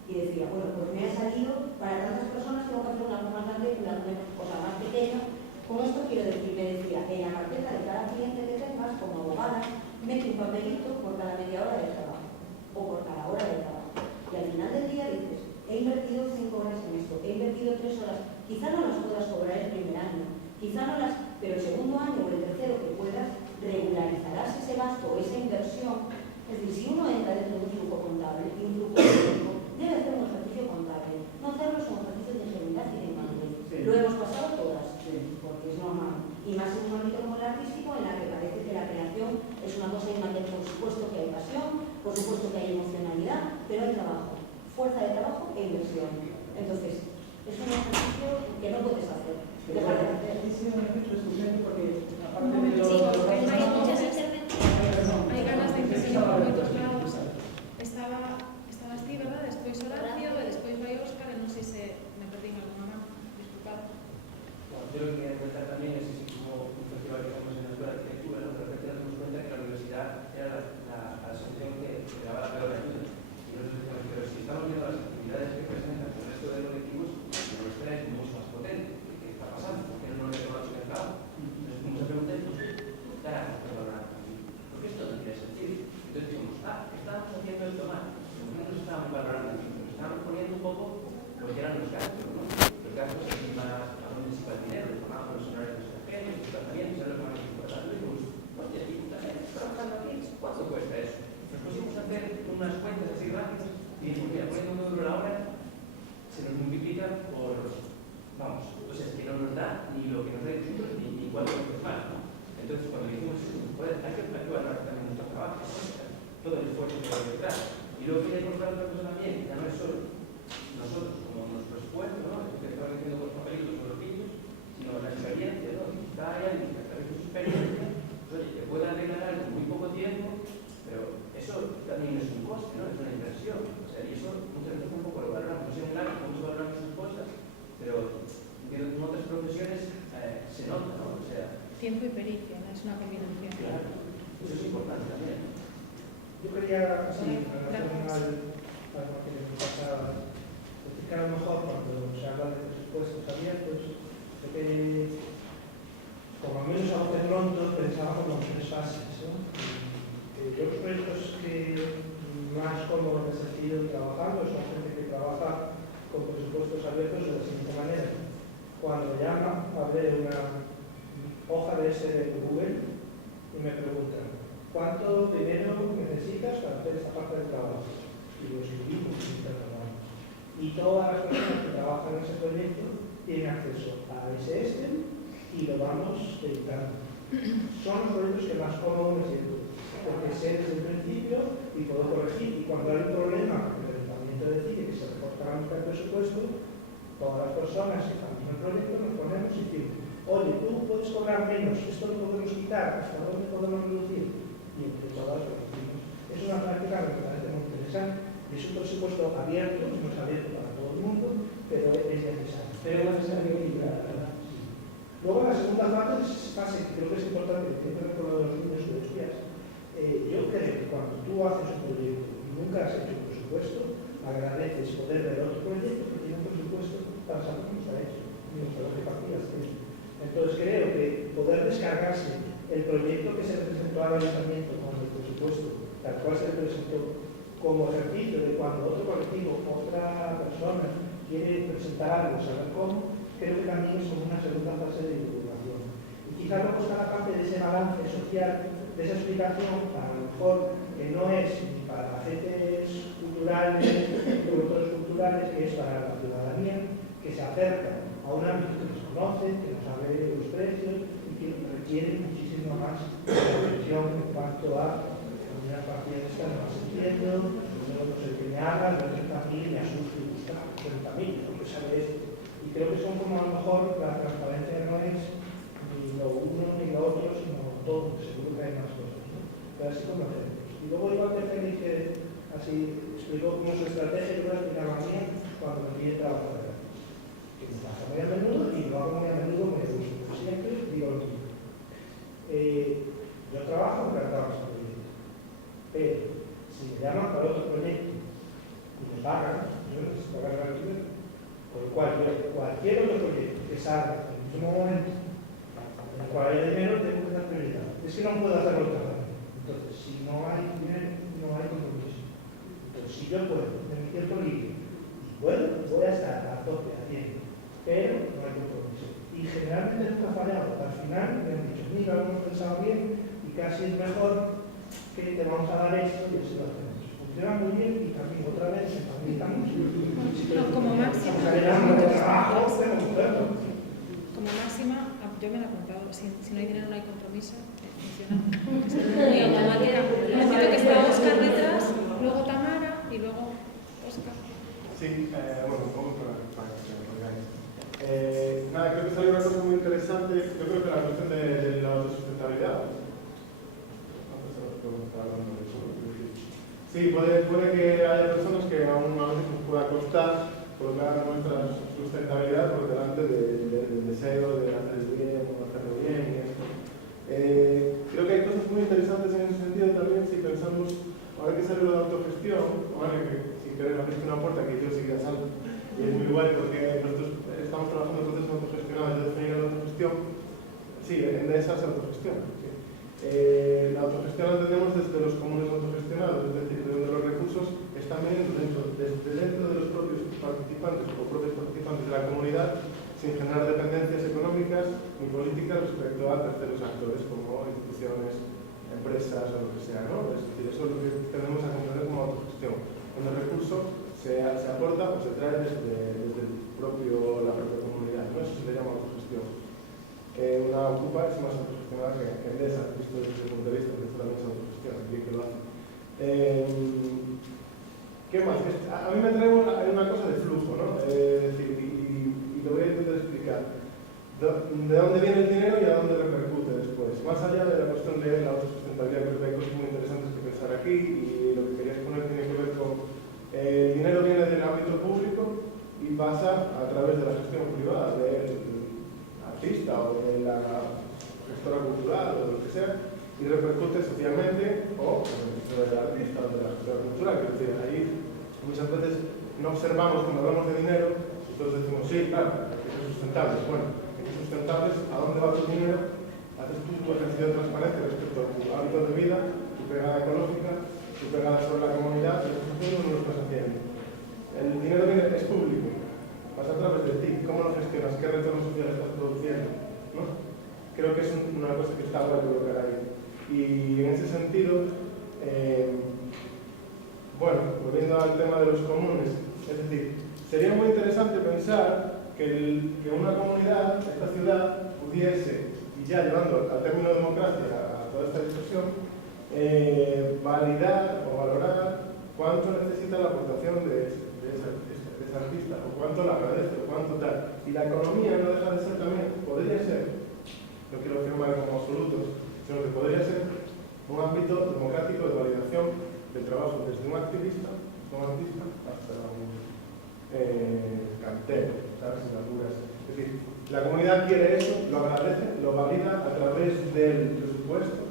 Y decía, bueno, pues me ha salido para tantas personas, tengo que hacer una cosa más grande y una cosa más pequeña. Con esto quiero decir, me decía, en la carpeta de cada cliente que tengas, como abogada, mete un papelito por cada media hora de trabajo o por cada hora de trabajo. Y al final del día dices, he invertido 5 horas en esto, he invertido 3 horas. Quizá no las puedas cobrar el primer año, quizá no las, pero el segundo año o el tercero que puedas, regularizarás ese gasto o esa inversión. Es decir, si uno entra dentro de un flujo contable y un flujo económico, debe hacer un ejercicio contable, no hacerlo es un ejercicio de ingenuidad y de inmadurez. Lo hemos pasado todas, porque es normal. Y más en un ámbito como el artístico, en la que parece que la creación es una cosa inmaterial. Por supuesto que hay pasión, por supuesto que hay emocionalidad, pero hay trabajo, fuerza de trabajo e inversión. Entonces, es un ejercicio que no puedes hacer. Dejar de hacer. Sí, un ejercicio estupendo porque aparte Un de momento, lo sí, que hay muchas intervenciones, hay ganas de intervenir por muchos lados. Estaba Steve, ¿verdad? Despois Horacio, e despois vai Óscar, e non sei se me perdí en alguna mano. Disculpad. Yo lo que quería comentar también es que como un festival que estamos en la Escuela de Arquitectura, de repente nos dimos cuenta que la universidad era la asociación que daba la peor ayuda. Y nosotros decíamos, pero si estamos viendo las actividades que presentan el resto de colectivos, la universidad es mucho más potente. ¿Qué está pasando? ¿Por qué no le tenemos que entrar? Entonces, muchas preguntas, carajo, perdona, porque esto no tiene sentido. Entonces dijimos, estamos haciendo esto mal. Nosotros estábamos valorando aquí, pero estábamos poniendo un poco lo que eran los gastos, ¿no? Los gastos encima a dónde se va el dinero, les pagamos los horarios de detrás. Y luego quiere incorporar otra cosa también, ya no es solo nosotros como nuestro presupuesto, ¿no? Es que estamos diciendo con los papelitos o los vídeos, sino la experiencia, ¿no? Cada año, a través de su experiencia, pues, oye, te pueden arreglar algo en muy poco tiempo, pero eso también es un coste, ¿no? Es una inversión. O sea, y eso muchas veces tampoco lo valoramos. No sé en claro cómo se valoran esas cosas, pero en otras profesiones se nota, ¿no? O sea, tiempo y pericia, ¿no? Es una combinación. Claro, eso es importante también. Yo quería, sí, en relación al que me pasaba, decir que a lo mejor cuando se habla de presupuestos abiertos, como al menos a bote pronto pensaba como en 3 fases, ¿no? Yo los proyectos que más cómodo me he sentido trabajando son gente que trabaja con presupuestos abiertos de la siguiente manera. Cuando llama, abre una hoja de ese de Google y me preguntan ¿cuánto dinero necesitas para hacer esta parte del trabajo? Y lo escribimos y todas las personas que trabajan en ese proyecto tienen acceso a ese Excel y lo vamos editando. Son los proyectos que más cómodo me siento, porque sé desde el principio y puedo corregir. Y cuando hay un problema, porque el ayuntamiento decide que se recorta la mitad del presupuesto, todas las personas que estamos en el proyecto nos ponemos y decimos oye, tú puedes cobrar menos, esto lo podemos quitar, ¿hasta dónde podemos reducir? Y entre todas lo decimos. Es una práctica que me parece muy interesante. Es un presupuesto abierto, no es abierto para todo el mundo, pero es necesario. Pero es necesario equilibrar, ¿verdad? Luego la segunda fase, que creo que es importante, que tiene que ver con lo de los niños que decías. Yo creo que cuando tú haces un proyecto y nunca has hecho un presupuesto, agradeces poder ver otro proyecto que tiene un presupuesto para saber cómo está hecho y saber qué partidas tiene. Entonces creo que poder descargarse el proyecto que se presentó al ayuntamiento con el presupuesto, tal cual se presentó como ejercicio de cuando otro colectivo, otra persona quiere presentar algo, saber cómo, creo que también es como una segunda fase de divulgación. Y quizás luego está la parte de ese balance social, de esa explicación, a lo mejor que no es ni para agentes culturales, productores culturales, que es para la ciudadanía, que se acerca a un ámbito que nos conoce, que nos sabe los precios y que requiere muchísimo más reflexión en cuanto a unas partidas que no las entiendo, luego no sé qué me haga, luego también me asusta y busca 30.000, porque sabe esto. Y creo que son como a lo mejor la transparencia no es ni lo uno ni lo otro, sino todo, que seguro que hay más cosas, ¿no? Pero así como ejemplos. Y luego igual que Félix, así explicó como su estrategia, yo voy a explicar la mía cuando me pide trabajar. Que me pasa muy a menudo y lo hago muy a menudo, muy a gusto. Siempre digo lo mismo. Yo trabajo encantado en ese proyecto, pero si me llaman para otro proyecto y me pagan, yo necesito ganar dinero. Por lo cual, yo, cualquier otro proyecto que salga en el mismo momento, en el cual haya dinero, tengo que dar prioridad. Es que no puedo hacerlo otra vez. Entonces, si no hay dinero, no hay compromiso. Entonces, si yo puedo, en mi tiempo libre, y bueno, voy a estar a tope haciendo, pero no hay compromiso. Y generalmente nunca ha fallado. Al final me han dicho, mira, lo hemos pensado bien y casi es mejor que te vamos a dar esto y así lo hacemos. Funciona muy bien y también otra vez se facilitamos. Como máxima, yo me lo he apuntado, si no hay dinero no hay compromiso, funciona. Es muy automática. Entiendo que está Óscar detrás, luego Tamara y luego Óscar. Sí, bueno, un poco para que se me orgáis. Nada, creo que salió una cosa muy interesante, yo creo que la cuestión de la autosustentabilidad. Sí, puede que haya personas que aún a veces nos pueda costar colocar nuestra sustentabilidad por delante del deseo de hacer bien o hacerlo bien y esto. Creo que hay cosas muy interesantes en ese sentido también si pensamos, ahora que sale lo de autogestión, vale, que sin querer abriste una puerta que yo sí que asalto, y es muy guay porque nosotros estamos trabajando en procesos autogestionados de definir la autogestión, sí, en esa autogestión. La autogestión la entendemos desde los comunes autogestionados, es decir, donde los recursos están veniendo desde dentro de los propios participantes o propios participantes de la comunidad sin generar dependencias económicas ni políticas respecto a terceros actores como instituciones, empresas o lo que sea, ¿no? Es decir, eso es lo que tenemos a comprender como autogestión. Cuando el recurso se aporta o se trae desde la propia comunidad, ¿no? Eso se le llama autogestión. Una ocupa es más autogestionada que Endesa, visto desde ese punto de vista, que también es autogestión, bien que lo hace. ¿Qué más? A mí me trae una cosa de flujo, ¿no? Es decir, y lo voy a intentar explicar. ¿De dónde viene el dinero y a dónde repercute después? Más allá de la cuestión de la autosustentabilidad, creo que hay cosas muy interesantes que pensar aquí, y lo que quería exponer tiene que ver con el dinero viene del ámbito público y pasa a través de la gestión privada, del artista o de la gestora cultural o de lo que sea, y repercute socialmente o en el beneficio del artista o de la gestora cultural. Es decir, ahí muchas veces no observamos cuando hablamos de dinero, y todos decimos, sí, claro, hay que ser sustentables. Bueno, hay que ser sustentables, ¿a dónde va tu dinero? Haces tú tu ejercicio de transparencia respecto a tu hábito de vida, tu pegada ecológica, tu pegada sobre la comunidad, pero eso no lo estás haciendo. El dinero es público, pasa a través de ti. ¿Cómo lo gestionas? ¿Qué retorno social estás produciendo? ¿No? Creo que es una cosa que está bueno colocar ahí. Y en ese sentido, bueno, volviendo al tema de los comunes, es decir, sería muy interesante pensar que una comunidad, esta ciudad, pudiese, y ya llevando al término democracia a toda esta discusión, validar o valorar cuánto necesita la aportación de ese artista, o cuánto la agradece, o cuánto tal. Y la economía no deja de ser también, podría ser, no quiero afirmar como absolutos, sino que podría ser un ámbito democrático de validación del trabajo desde un activista, un artista, hasta un cartero, ¿sabes? En apuras. Es decir, la comunidad quiere eso, lo agradece, lo valida a través del presupuesto.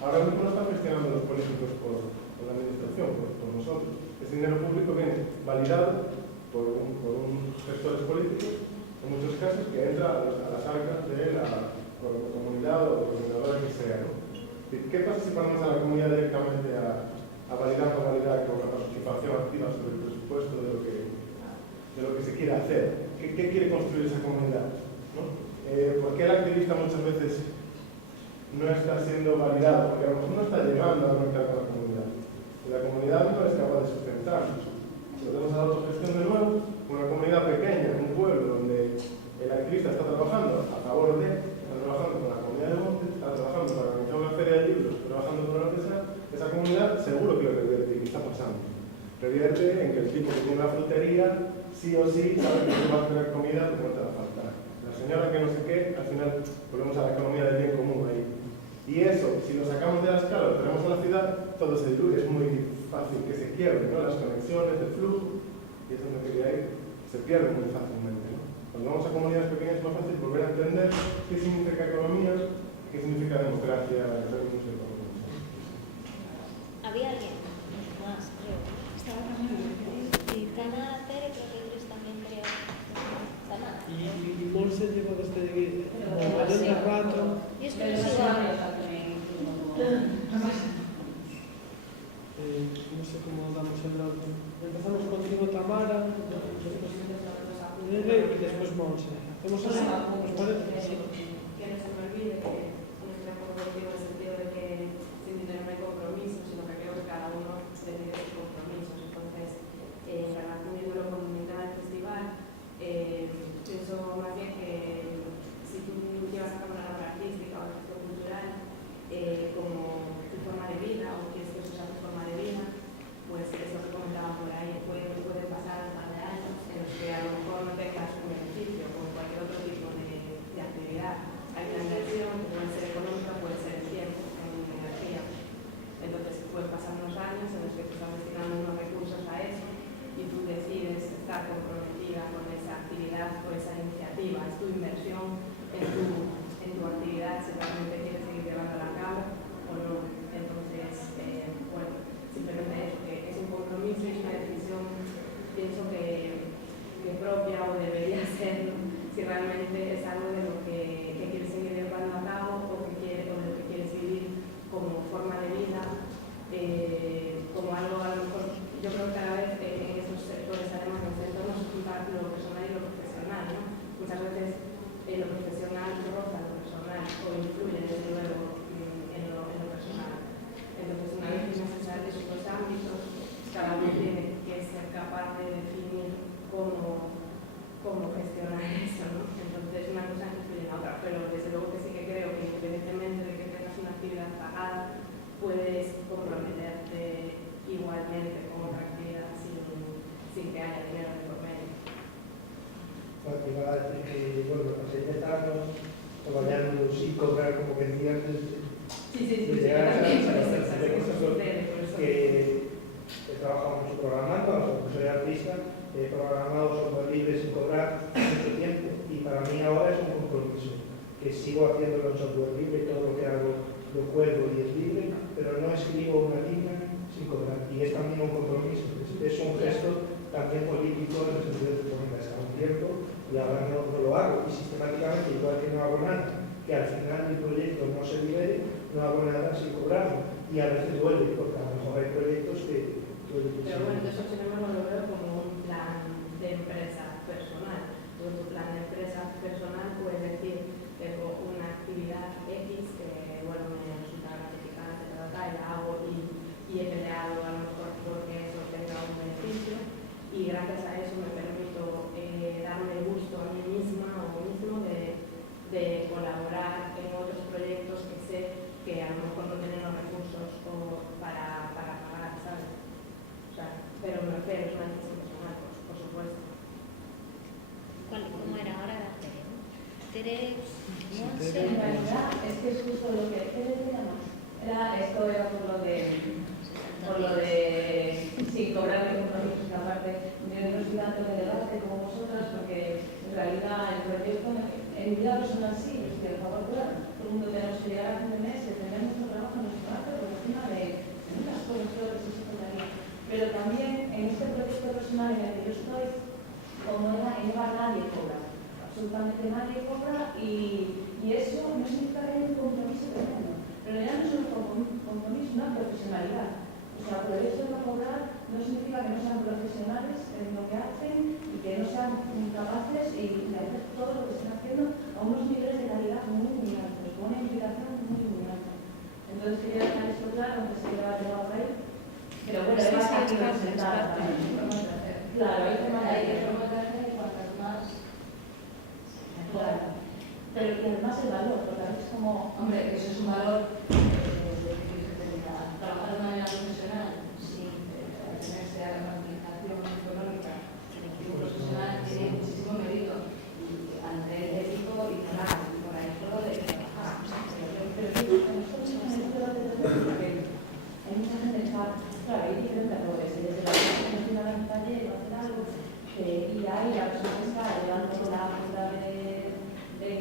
Ahora mismo no están gestionando los políticos por la administración, por nosotros. Ese dinero público viene validado por unos gestores políticos, en muchos casos, que entra a las arcas de la comunidad o coordinadora que sea, ¿no? ¿Qué pasa si ponemos a la comunidad directamente a validar o validar con la participación activa sobre el presupuesto de lo que se quiere hacer? ¿Qué quiere construir esa comunidad? ¿No? ¿Por qué el activista muchas veces no está siendo validado? Porque a lo mejor no está llegando a conectar con la comunidad. Y la comunidad no es capaz de sustentarlo. Si lo tenemos a la autogestión de nuevo, una comunidad pequeña, un pueblo donde el activista está trabajando a favor de, está trabajando con la comunidad de Monte, está trabajando para organizar una feria de libros, trabajando con lo que sea, esa comunidad seguro que lo revierte. ¿Qué está pasando? Revierte en que el tipo que tiene la frutería sí o sí sabe que va a tener comida porque no te va a faltar. La señora que no sé qué, al final volvemos a la economía del bien común ahí. Y eso, si lo sacamos de la escala, lo tenemos en la ciudad, todo se diluye, es muy fácil que se quiebre, ¿no? Las conexiones, el flujo, y eso es lo que quería ir, se pierde muy fácilmente, ¿no? Cuando vamos a comunidades pequeñas es más fácil volver a entender qué significa economía, qué significa democracia en términos económicos. ¿Había alguien más, creo? Estaba también. Y Cana Tere, creo que Iris también quería. Cana. Y Monse lleva desde mayor de 4. Y esto es igual. No sé cómo damos el orden. Empezamos contigo, Tamara, después Nere y después Monse. ¿Hacemos así? ¿Os parece? Sí. Que no se me olvide que no estoy de acuerdo contigo en el sentido de que sin dinero no hay compromiso, sino que creo que cada uno decide sus compromisos. Entonces, en relación con lo comunidad del festival, pienso más bien que si tú llevas a cabo una labor artística o una gestión cultural como tu forma de vida o quieres que eso sea tu forma de vida, pues eso que comentaba por ahí, puede pasar un par de años en los que a lo mejor no tengas un beneficio o cualquier otro tipo de actividad cobrar, como que decía antes, Sí, de llegar a también, esa por eso, que he trabajado mucho programando, como soy artista, he programado software libre sin cobrar mucho tiempo y para mí ahora es un compromiso, que sigo haciéndolo en software libre, todo lo que hago lo cuelgo y es libre, pero no escribo una línea sin cobrar y es también un compromiso, es un gesto también político en el sentido de que me gastaba un tiempo y ahora no lo hago y sistemáticamente, igual que no hago nada, que al final mi proyecto no se libere, no hago nada sin cobrarlo y a veces duele porque a lo mejor hay proyectos que Pero bueno, entonces tenemos no lo veo como un plan de empresa personal. Tú en tu plan de empresa personal puedes decir, tengo una actividad X que, bueno, me resulta gratificante, y la hago y he peleado a lo mejor porque eso tenga un beneficio y gracias a eso me permito darme el gusto a mí misma o mismo de colaborar en otros proyectos que sé que a lo mejor no tienen los recursos para pagar, ¿sabes? O sea, pero me refiero, es una decisión personal, por supuesto. ¿Cómo era ahora la Tere? Tere, Monse, En realidad es que es justo lo que esto era por lo de sin cobrar de compromisos, que aparte yo no estoy tanto en el debate como vosotras, porque en realidad el proyecto en mi vida personal sí, estoy a favor, claro, todo el mundo tenemos que llegar a fin de mes, que tener mucho trabajo en nuestro arte, por encima de muchas cosas, todo lo que se secundaría. Pero también en este proyecto personal en el que yo estoy, como era en EVA nadie cobra, absolutamente nadie cobra y eso no significa que haya un compromiso tremendo, pero ya no es un compromiso, una profesionalidad. O sea, por el hecho de no cobrar no significa que no sean profesionales en lo que hacen y que no sean capaces y de hacer todo lo que están haciendo a unos niveles de calidad muy altos, con una implicación muy alta. Entonces quería dejar esto claro, aunque se lleva llevado ahí. Pero bueno, además aquí representada. Claro, hay temas de que somos de hacer y cuantas más. Claro. Pero y además el valor, porque a veces como, hombre, que eso es un valor trabajar de manera profesional sin tenerse a la organización económica, un profesional tiene muchísimo mérito ante el ético y moral, por ahí todo de trabajar. Pero nosotros en el debate de papel hay mucha gente que está, claro, hay diferentes roles, y desde la persona que nos tiene a la calle va a hacer algo, y hay la persona que está llevando la agenda de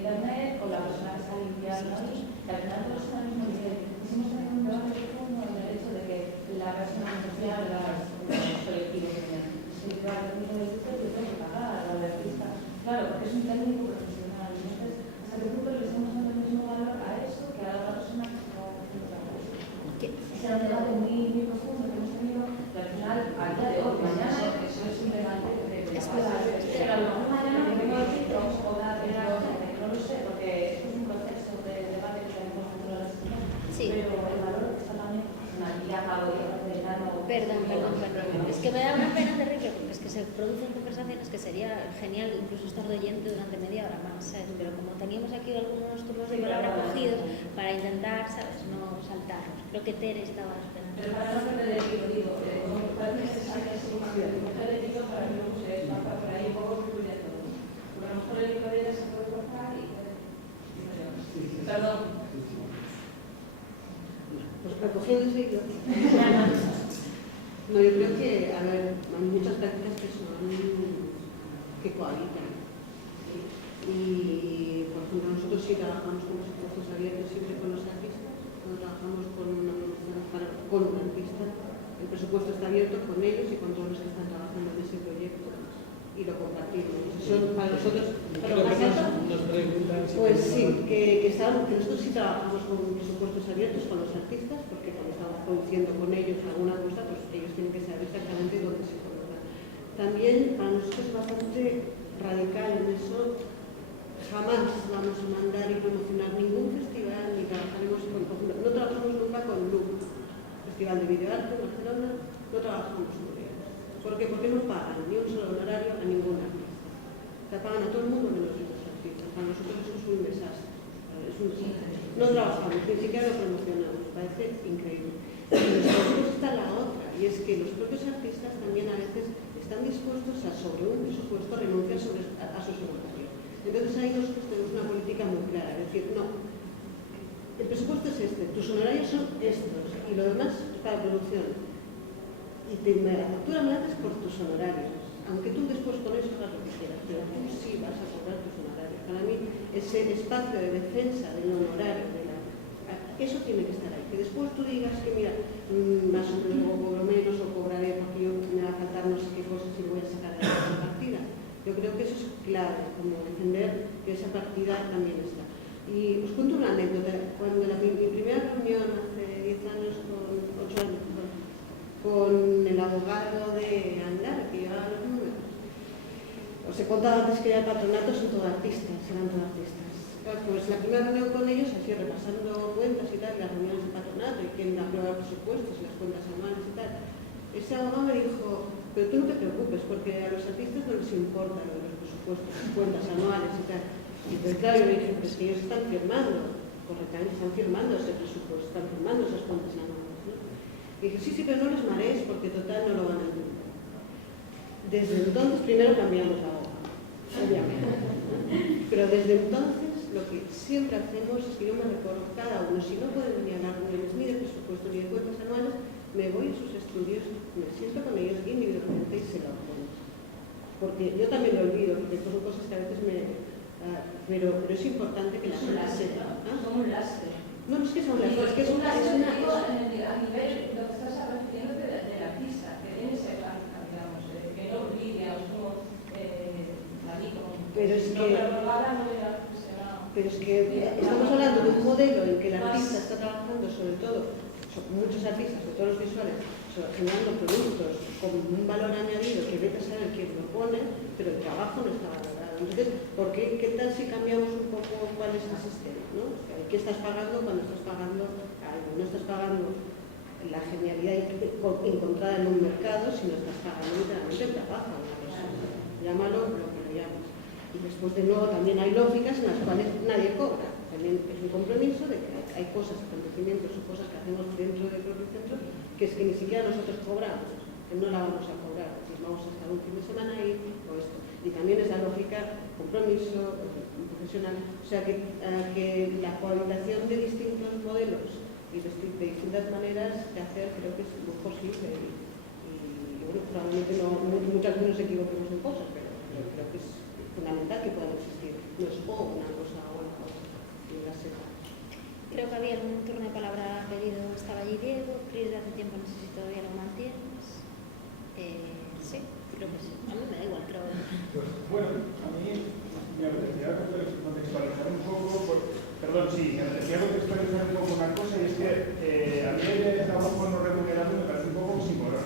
internet o la persona que está limpiando ahí, que al final todos están al mismo nivel. Hicimos también un debate profundo en el hecho de que la persona social, los colectivos, el permiso del sector que tiene que pagar, la artista, claro, porque es un técnico profesional. Entonces, hasta qué punto le estamos dando el mismo valor a eso que a la otra persona que está haciendo la cosa. Ese era un debate muy profundo que hemos tenido, que al final, al día de hoy, mañana, eso es un debate de pero a lo mejor mañana me vengo a decir que vamos a cobrar, no lo sé, porque esto es un proceso de debate que tenemos dentro de la sociedad, pero el valor está también y acabo de Perdón. Es que me da una pena terrible porque es que se producen conversaciones que sería genial incluso estar de oyente durante media hora más, ¿sabes? Pero como teníamos aquí algunos turnos de palabra cogidos para intentar, ¿sabes? No saltarnos. Creo que Tere estaba esperando. Pero para no perder el hilo, digo, parece necesaria esa información. Coger el hilo para que luego se estampa por ahí un poco fluyendo. Porque a lo mejor el hilo de ella se puede cortar y perdón. Pues recogiendo ese hilo. No, yo creo que, a ver, hay muchas prácticas que cohabitan. Y, por ejemplo, nosotros sí trabajamos con presupuestos abiertos siempre con los artistas. Cuando trabajamos con un artista, el presupuesto está abierto con ellos y con todos los que están trabajando en ese proyecto. Y lo compartimos. Eso para nosotros, pues sí, que nosotros sí trabajamos con presupuestos abiertos con los artistas, porque cuando estamos produciendo con ellos alguna cosa, pues ellos tienen que saber exactamente dónde se colocan. También para nosotros es bastante radical en eso. Jamás vamos a mandar y promocionar ningún festival, ni trabajaremos con, por ejemplo, no trabajamos nunca con LUC, Festival de Videoarte en Barcelona, no trabajamos con ellos. ¿Por qué? Porque no pagan ni un solo honorario a ningún artista. O sea, pagan a todo el mundo menos a los artistas. Para nosotros eso es un desastre. No trabajamos, ni siquiera lo promocionamos. Parece increíble. Y después está la otra, y es que los propios artistas también a veces están dispuestos a, sobre un presupuesto, renunciar a sus honorarios. Entonces ahí nosotros tenemos una política muy clara, es decir, no, el presupuesto es este, tus honorarios son estos y lo demás es para producción. Y la factura me la haces por tus honorarios, aunque tú después con eso hagas lo que quieras, pero tú sí vas a cobrar tus honorarios. Para mí, ese espacio de defensa del honorario, eso tiene que estar ahí. Que después tú digas que, mira, más o menos cobro menos o cobraré porque yo me va a faltar no sé qué cosas y voy a sacar de esa partida. Yo creo que eso es clave, como defender que esa partida también está. Y os cuento una anécdota. Cuando mi primera reunión hace 10 años, 8 años, con el abogado de Andar, que llevaba los números, os he contado antes que ya el patronato son todos artistas, eran todos artistas. Pues la primera reunión con ellos, así repasando cuentas y tal, las reuniones de patronato y quién aprueba los presupuestos y las cuentas anuales y tal, ese abogado me dijo, pero tú no te preocupes porque a los artistas no les importa lo de los presupuestos, las cuentas anuales y tal. Y entonces, claro, yo me dije, pues que ellos están firmando, correctamente, están firmando ese presupuesto, están firmando esas cuentas anuales, ¿no? Y dije, sí, pero no les marees porque total no lo van a entender. Desde entonces, primero cambiamos la hoja, obviamente, pero desde entonces lo que siempre hacemos es que yo me recorro cada uno, si no pueden venir a las reuniones ni de presupuesto ni de cuentas anuales, me voy a sus estudios, me siento con ellos individualmente y se lo cuento. Porque yo también lo olvido, porque son cosas que a veces me... pero es importante que la gente sepa. Como un lastre. No, no es que sea un lastre, es que es una cosa... A nivel, lo que estás refiriendo del artista, que tiene ese blanca, digamos, que no olvide a los pero es que estamos hablando de un modelo en que el artista está trabajando, sobre todo, muchos artistas, sobre todo los visuales, generando productos con un valor añadido que vete a saber quién lo pone, pero el trabajo no está valorado. Entonces, ¿qué tal si cambiamos un poco cuál es el sistema? ¿No? ¿Qué estás pagando cuando estás pagando algo? No estás pagando la genialidad encontrada en un mercado, sino estás pagando literalmente el trabajo de una persona. Llámalo lo que lo llamas. Y después, de nuevo, también hay lógicas en las cuales nadie cobra. También es un compromiso de que hay cosas, acontecimientos o cosas que hacemos dentro del propio centro que es que ni siquiera nosotros cobramos, que no la vamos a cobrar, es decir, vamos a estar un fin de semana ahí o esto. Y también es la lógica, compromiso profesional, o sea que la cohabitación de distintos modelos y de distintas maneras de hacer creo que es muy posible y bueno, probablemente muchas veces nos equivoquemos en cosas, pero creo que es fundamental que puedan existir. No es una cosa o una cosa. Creo que había un turno de palabra pedido, estaba allí Diego, Cris de hace tiempo, no sé si todavía lo mantienes. Sí, creo que sí. A mí me da igual, creo. Pues bueno, a mí me apetecía contextualizar un poco, me apetecía contextualizar un poco una cosa y es que a mí el trabajo no remunerado me parece un poco oxímoron.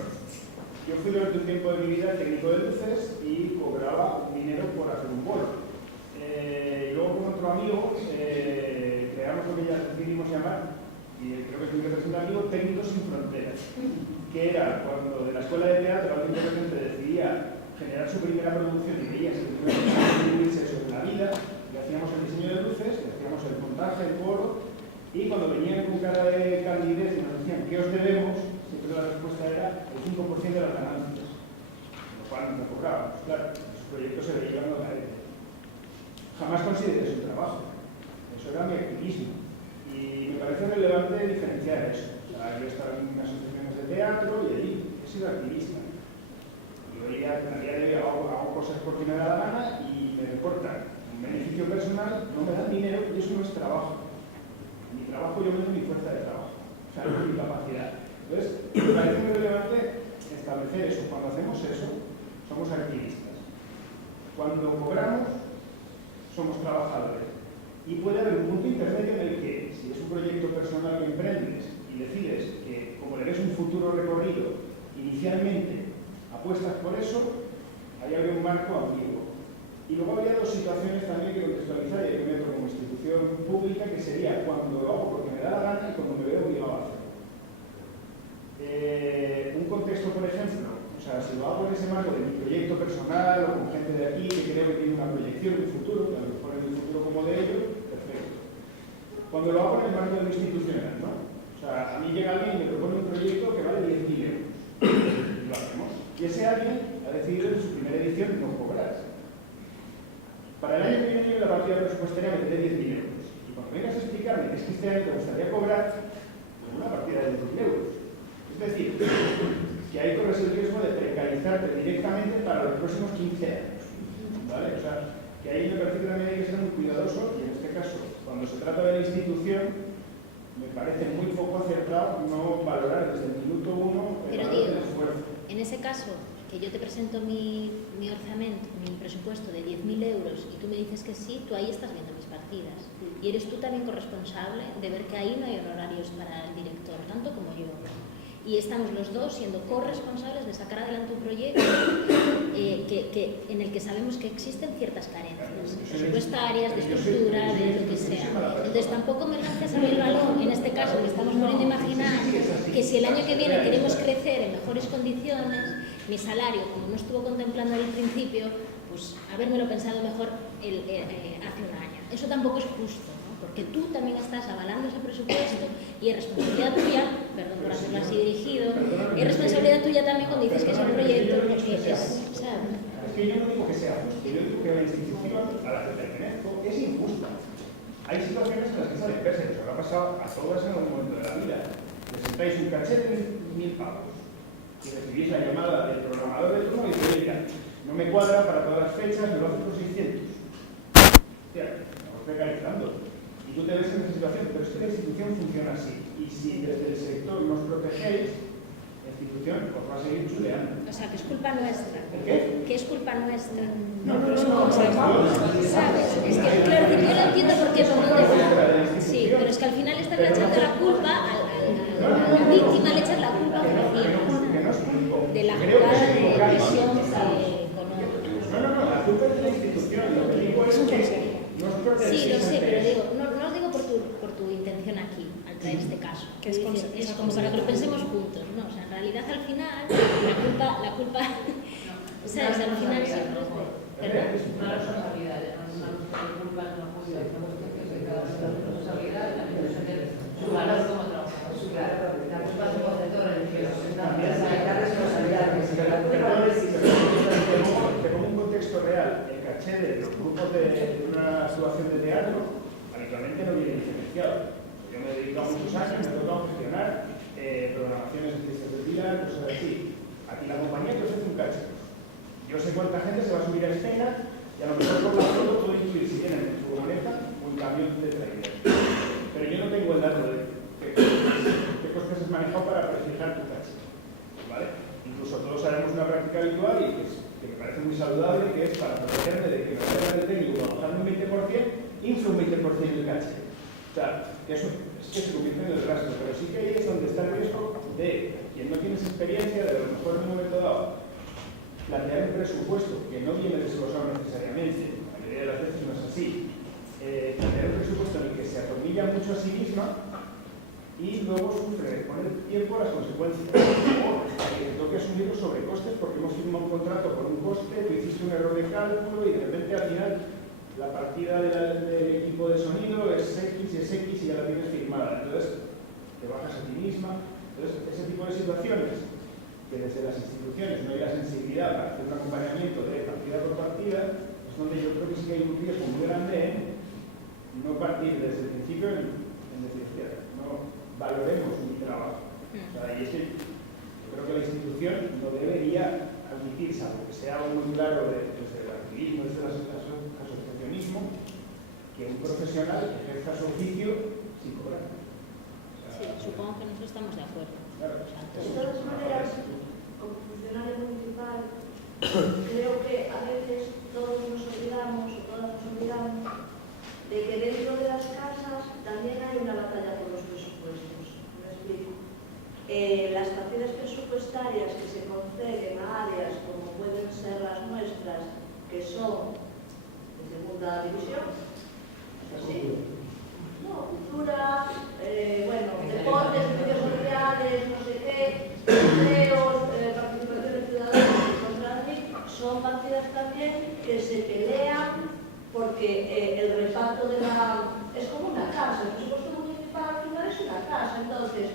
Yo fui durante un tiempo de mi vida técnico de luces y cobraba dinero por hacer un bolo. Y luego con otro amigo creamos lo que ya decidimos llamar, y creo que es muy representativo, Técnicos sin Fronteras, que era cuando de la escuela de teatro alguien de repente decidía generar su primera producción y veía si podía escribirse sobre la vida, le hacíamos el diseño de luces, le hacíamos el montaje, el bolo, y cuando venían con cara de candidez y nos decían ¿qué os debemos?, siempre la respuesta era el 5% de las ganancias, lo cual no cobrábamos, claro, su proyecto se veía llevando a caer. Jamás consideré eso un trabajo, eso era mi activismo. Y me parece relevante diferenciar eso. O sea, yo he estado en asociaciones de teatro y allí he sido activista. Y hoy a día de hoy hago cosas porque me da la gana y me reportan un beneficio personal, no me dan dinero y eso no es trabajo. En mi trabajo yo meto mi fuerza de trabajo, o sea, no mi capacidad. Entonces, me parece muy relevante establecer eso. Cuando hacemos eso, somos activistas. Cuando cobramos, somos trabajadores. Y puede haber un punto intermedio en el que, si es un proyecto personal que emprendes y decides que, como le ves un futuro recorrido, inicialmente apuestas por eso, ahí habría un marco ambiguo. Y luego habría dos situaciones también que contextualizar y que meto como institución pública, que sería cuando lo hago porque me da la gana y cuando me veo obligado a hacerlo. Un contexto, por ejemplo, o sea, si lo hago en ese marco de mi proyecto personal o con gente de aquí que creo que tiene una proyección de futuro, que a lo mejor en el futuro como de ellos, perfecto. Cuando lo hago en el marco de lo institucional, ¿no? O sea, a mí llega alguien y me propone un proyecto que vale 10.000 euros. Y lo hacemos. Y ese alguien ha decidido en su primera edición no cobrar. Para el año que viene yo la partida presupuestaria meteré 10.000 euros. Y cuando vengas a explicarme que es que este año te gustaría cobrar pues una partida de 10.000 euros. Es decir, que ahí corres el riesgo de precarizarte directamente para los próximos 15 años. ¿Vale? O sea, que ahí me parece que también hay que ser muy cuidadoso, y en este caso, cuando se trata de la institución, me parece muy poco acertado no valorar desde el minuto 1 el valor del esfuerzo. En ese caso, que yo te presento mi orzamento, mi presupuesto de 10.000 euros y tú me dices que sí, tú ahí estás viendo mis partidas. Y eres tú también corresponsable de ver que ahí no hay honorarios para el director, tanto como yo. Y estamos los dos siendo corresponsables de sacar adelante un proyecto en el que sabemos que existen ciertas carencias presupuestarias, de estructura, de lo que sea. Entonces tampoco me lances a el balón, en este caso que estamos poniendo a imaginar que si el año que viene queremos crecer en mejores condiciones, mi salario, como no estuvo contemplando al principio, pues habérmelo pensado mejor hace un año. Eso tampoco es justo, ¿no? Porque tú también estás avalando ese presupuesto y es responsabilidad tuya, perdón por hacerlo así dirigido, es responsabilidad tuya también cuando dices que es un proyecto que es, ¿sabes? Es que yo no digo que sea justo, yo digo que la institución a la que pertenezco es injusta. Hay situaciones en las que esa empresa, que os habrá pasado a todas en algún momento de la vida, presentáis un caché de 1.000 pavos y recibís la llamada del programador de turno y dice, mira, no me cuadra para todas las fechas, me lo haces por 600. Hostia, estamos precarizando. Y tú te ves en esa situación, pero es que la institución funciona así. Y si desde el sector nos protegéis, la institución os va a seguir chuleando. O sea, que es culpa nuestra. ¿Qué? Que es culpa nuestra. No, ¿sabes? Es que, claro, yo lo entiendo porque por dónde va. Sí, pero es que al final están echando la culpa a la víctima, le echan la culpa a de la jugada de visión económica. No, la culpa es de la institución. Lo que digo es que sí, lo sé, pero digo, no os digo por tu intención aquí, al traer este caso. Que es como para que lo pensemos juntos, ¿no? O sea, en realidad al final, la culpa ¿sabes? Al final siempre es ¿verdad? Una responsabilidad, no culpa, no juicio, es una cuestión que se cada uno de responsabilidad y también debe tener su valor como trabajador. Claro, la culpa es un concepto religioso. La responsabilidad, te pongo un contexto real. El caché de los grupos de una actuación de teatro habitualmente no viene diferenciado. Yo me he dedicado muchos años, me he tocado gestionar programaciones de fiestas de día, cosas así. Aquí la compañía te ofrece un caché. Yo sé cuánta gente se va a subir a escena y a lo mejor con la foto puedo incluir si tienen en su furgoneta un camión de trailers. Pero yo no tengo el dato de qué costes has manejado para prestigiar tu caché. ¿Vale? Incluso todos sabemos una práctica habitual y que me parece muy saludable, que es para protegerme de que me salga el técnico bajando un 20%, infla un 20% el caché. O sea, que eso es que se convierte en el rastro, pero sí que ahí es donde está el riesgo de quien no tienes experiencia, de a lo mejor en un momento dado, plantear un presupuesto que no viene desglosado necesariamente, la mayoría de las veces no es así, plantear un presupuesto en el que se atornilla mucho a sí misma y luego sufre con el tiempo las consecuencias. O que te toque asumir los sobrecostes porque hemos firmado un contrato por un coste, tú hiciste un error de cálculo y de repente al final la partida del equipo de sonido es X y ya la tienes firmada. Entonces te bajas a ti misma. Entonces ese tipo de situaciones que desde las instituciones no hay la sensibilidad para hacer un acompañamiento de partida por partida, es donde yo creo que sí que hay un riesgo muy grande en no partir desde el principio en decir, no valoremos mi trabajo. O sea, y es que yo creo que la institución no debería admitir, salvo que sea algo muy claro desde el activismo, desde el asociacionismo, que un profesional ejerza su oficio sin cobrar. Sí, supongo que nosotros estamos de acuerdo. Claro. De todas maneras, como funcionario municipal, creo que a veces todos nos olvidamos o todas nos olvidamos de que dentro de las casas también hay una batalla por los presupuestos. Me explico. Las partidas presupuestarias que se conceden a áreas como pueden ser las nuestras, que son de segunda división, ¿sí? No, cultura, deportes, servicios sociales, no sé qué, museos, participación ciudadana, son partidas también que se pelean porque el reparto de es como una casa, el presupuesto municipal es una casa, entonces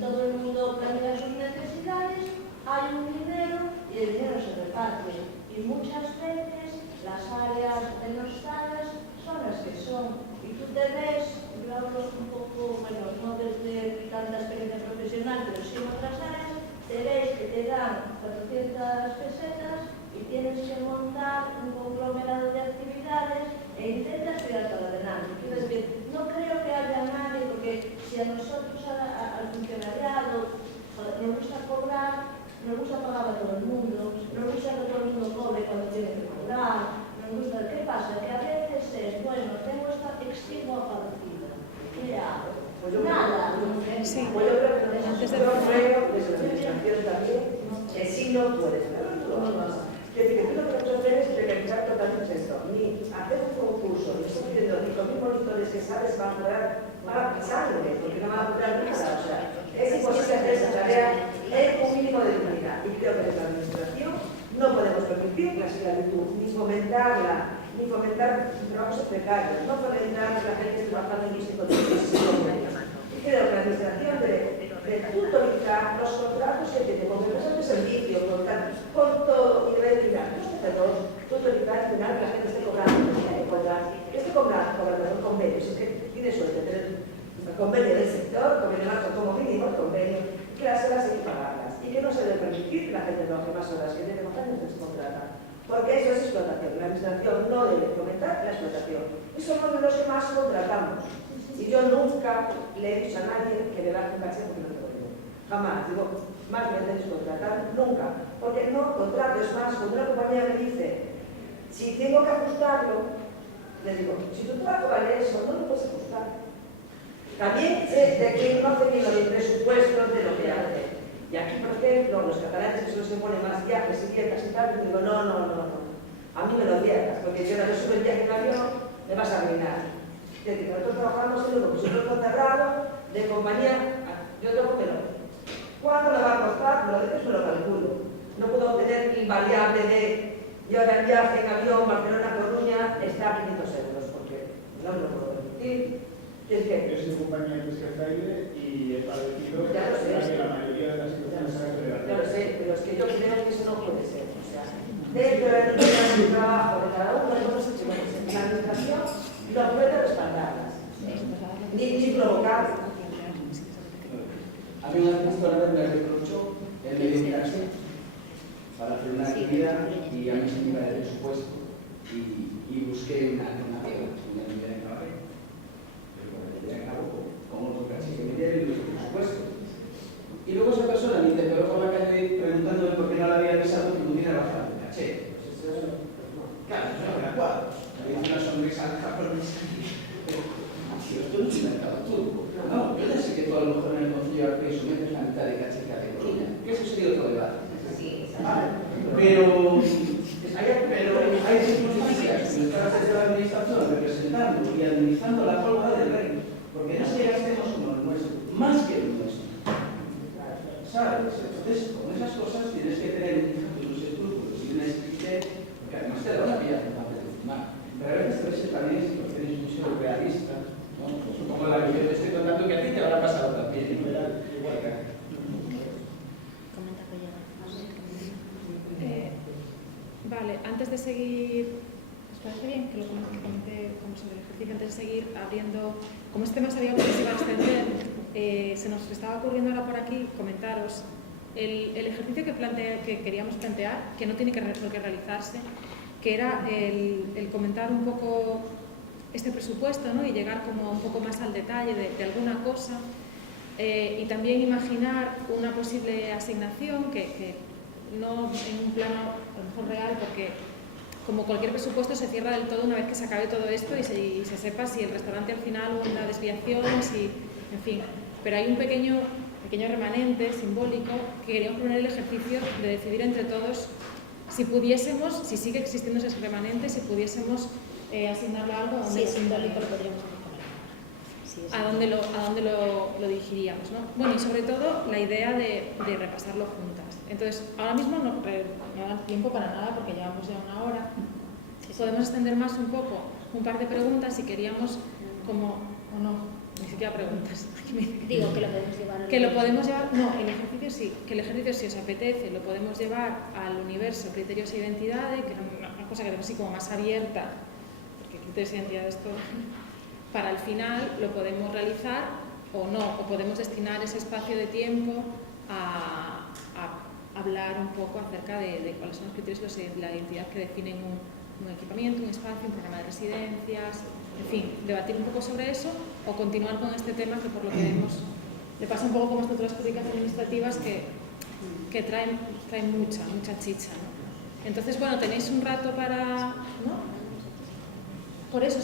todo el mundo planea sus necesidades, hay un dinero y el dinero se reparte. Y muchas veces las áreas denostadas son las que son Y tú te ves, yo hablo un poco, bueno, no desde tanta experiencia profesional, pero sí en otras áreas, te ves que te dan 400 pesetas y tienes que montar un conglomerado de actividades e intentas tirar para adelante. Quiero decir, no creo que haya nadie, porque si a nosotros, al funcionariado, nos gusta cobrar, nos gusta pagar a todo el mundo, nos gusta que todo el mundo cobre cuando tiene que cobrar, nos gusta. ¿Qué pasa? Que a veces es, bueno, tengo esta exigua partida, ¿qué hago? Nada. Sí. Pues yo creo que desde la administración también, sí no puedes, pero tú lo vas. Es decir, que tú lo que no puedes es realizar totalmente esto, ni hacer un concurso, ni con 1000 monitores que sabes van a cobrar sangre, porque no van a cobrar nada. O sea, es imposible hacer esa tarea en un mínimo de dignidad. Y creo que desde la administración no podemos permitir la esclavitud, ni fomentarla, ni fomentar trabajos precarios, no fomentar que la gente trabajando en mis condiciones. Y creo que la administración de tutorizar los contratos que tiene con empresas de servicio, con todo, y debe decir, no tutorizar al final que la gente esté cobrando, que esté cobrando convenios, es que tiene suerte de tener el convenio del sector, convenio marco como mínimo el convenio, que las horas hay que pagarlas, y que no se debe permitir que la gente trabaje más horas, que tiene más años que se contrata. Porque eso es explotación. La administración no debe fomentar la explotación. Y somos de los que más contratamos. Y yo nunca le he dicho a nadie que me baje un caché porque no tengo dinero. Jamás. Digo, más me tenéis que contratar, nunca. Porque no contrato. Es más, cuando una compañía me dice, si tengo que ajustarlo, le digo, si tu trabajo vale eso, no lo puedes ajustar. También sé de que no hace bien los presupuestos de lo que hace. Y aquí, por ejemplo, los catalanes que solo se ponen más viajes y dietas y tal, y digo, no. A mí me lo dietas, porque si ahora yo subo el viaje en avión, me vas a arruinar. Es decir, nosotros trabajamos en un presupuesto cerrado de compañía, yo tengo que no. ¿Cuánto me va a costar? Lo de me lo calculo. No puedo obtener invariable de, y ahora el viaje en avión Barcelona-Coruña está a 500 euros, porque no me lo puedo permitir. Es que es una compañía que se cae y he padecido que la mayoría de las situaciones se han ya lo sé, pero es que yo creo que eso no puede ser. O sea, dentro del trabajo de cada uno, nosotros la administración no puede respaldarlas, ni provocar. A mí una gestora me reprochó el meditarse para hacer una actividad y a mí se me iba el presupuesto y busqué una alternativa, una idea en Navarra. Como otro caché que me dieron y presupuesto. Y luego esa persona me interpeló por la calle preguntándome por qué no le había avisado que pudiera bajar el caché. Claro, eso no me acuerdo. Había una sonrisa al cabrón. Si esto no es un mercado turco. No, yo ya sé que tú a lo mejor en el Concello Arpey sometes la mitad de caché que hace Coruña. Que eso sería otro debate. Pero hay circunstancias que estás desde la administración representando y administrando la pólvora del rey. Porque no se gastemos como el nuestro, más que el nuestro. ¿Sabes? Entonces, con esas cosas tienes que tener unos escrúpulos y una explicación, porque además te da una pilla de papel encima. Pero a veces te ves también en situaciones muy surrealistas, ¿no? Pues supongo la que yo te estoy contando que a ti te habrá pasado también, ¿no? Igual que a Vale, antes de seguir, ¿os parece bien que lo comenté como sobre el ejercicio? Antes de seguir abriendo, como este tema sabíamos que se iba a extender, se nos estaba ocurriendo ahora por aquí comentaros el ejercicio que queríamos plantear, que no tiene por qué realizarse, que era el comentar un poco este presupuesto, ¿no? Y llegar como un poco más al detalle de alguna cosa y también imaginar una posible asignación que no en un plano a lo mejor real, porque como cualquier presupuesto se cierra del todo una vez que se acabe todo esto y se sepa si el restaurante al final hubo una desviación, si, en fin. Pero hay un pequeño remanente simbólico que queríamos poner el ejercicio de decidir entre todos si pudiésemos, si sigue existiendo ese remanente, si pudiésemos asignarlo a algo a donde simbólico lo podríamos a dónde lo dirigiríamos, ¿no? Bueno, y sobre todo la idea de repasarlo juntas. Entonces, ahora mismo no da tiempo para nada porque llevamos ya una hora. Podemos extender más un poco, un par de preguntas si queríamos como, o no, ni siquiera preguntas. Digo que lo podemos llevar. Que lo podemos llevar, no, el ejercicio sí, que el ejercicio si os apetece lo podemos llevar al universo criterios e identidades, que es una cosa que tenemos así como más abierta, porque criterios e identidades todo. para el final lo podemos realizar o no, o podemos destinar ese espacio de tiempo a hablar un poco acerca de cuáles son los criterios de la identidad que definen un equipamiento, un espacio, un programa de residencias, en fin, debatir un poco sobre eso o continuar con este tema que por lo que vemos le pasa un poco como a estructuras jurídicas administrativas que traen mucha chicha, ¿no? Entonces, bueno, tenéis un rato para... ¿no? Por eso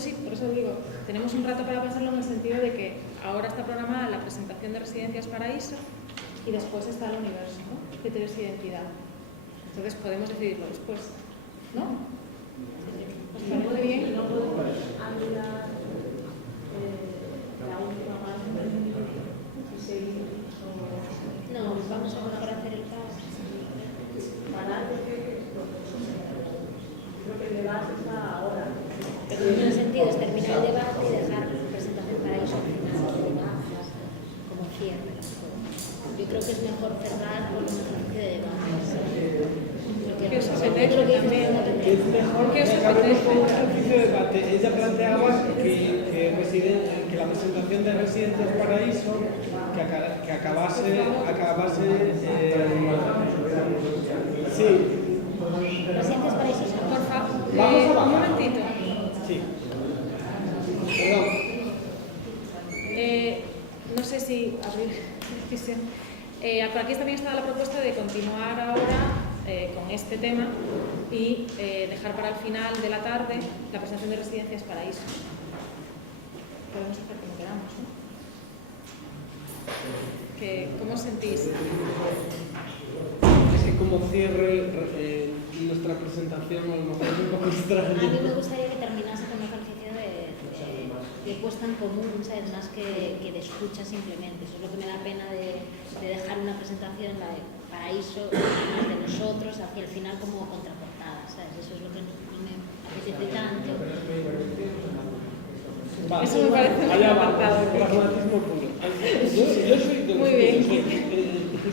digo, tenemos un rato para pasarlo en el sentido de que ahora está programada la presentación de Residencias Paraíso y después está el universo, ¿no? Criterios de identidad. Entonces podemos decidirlo después, ¿no? ¿Os parece bien? No podemos anular la última parte y seguir. No, vamos a mejor hacer el caos. Parar porque creo que el debate está ahora. Pero en el sentido es terminar el debate y dejar la presentación para eso al final del debate, como cierre. Yo creo que es mejor cerrar con un ejercicio de debate. ¿Qué os apetece también? Es mejor que acabemos con un ejercicio de debate. Ella planteaba que la presentación de Residencias Paraíso que acabase sí. Residencias Paraíso, por favor, Vamos a bajar. un momentito. Sí. Perdón. No sé si abrir discusión. Por aquí también estaba la propuesta de continuar ahora con este tema y dejar para el final de la tarde la presentación de Residencias Paraíso. Podemos hacer como queramos, ¿no? ¿Cómo os sentís? Es que como cierre nuestra presentación a lo mejor es un poco extraño. A mí me gustaría que terminase con un ejercicio de puesta en común, ¿sabes? Más que de escucha simplemente. Eso es lo que me da pena de dejar una presentación, la de Paraíso, más de nosotros, hacia el final como contraportada, ¿sabes? Eso es lo que no me apetece tanto. Vale. Eso me parece un apartado. Pragmatismo puro. Yo soy de los Muy bien.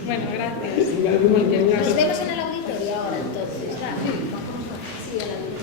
Bueno, gracias. En cualquier caso. Nos vemos en el auditorio ahora, entonces. ¿Vale? Sí, el auditorio.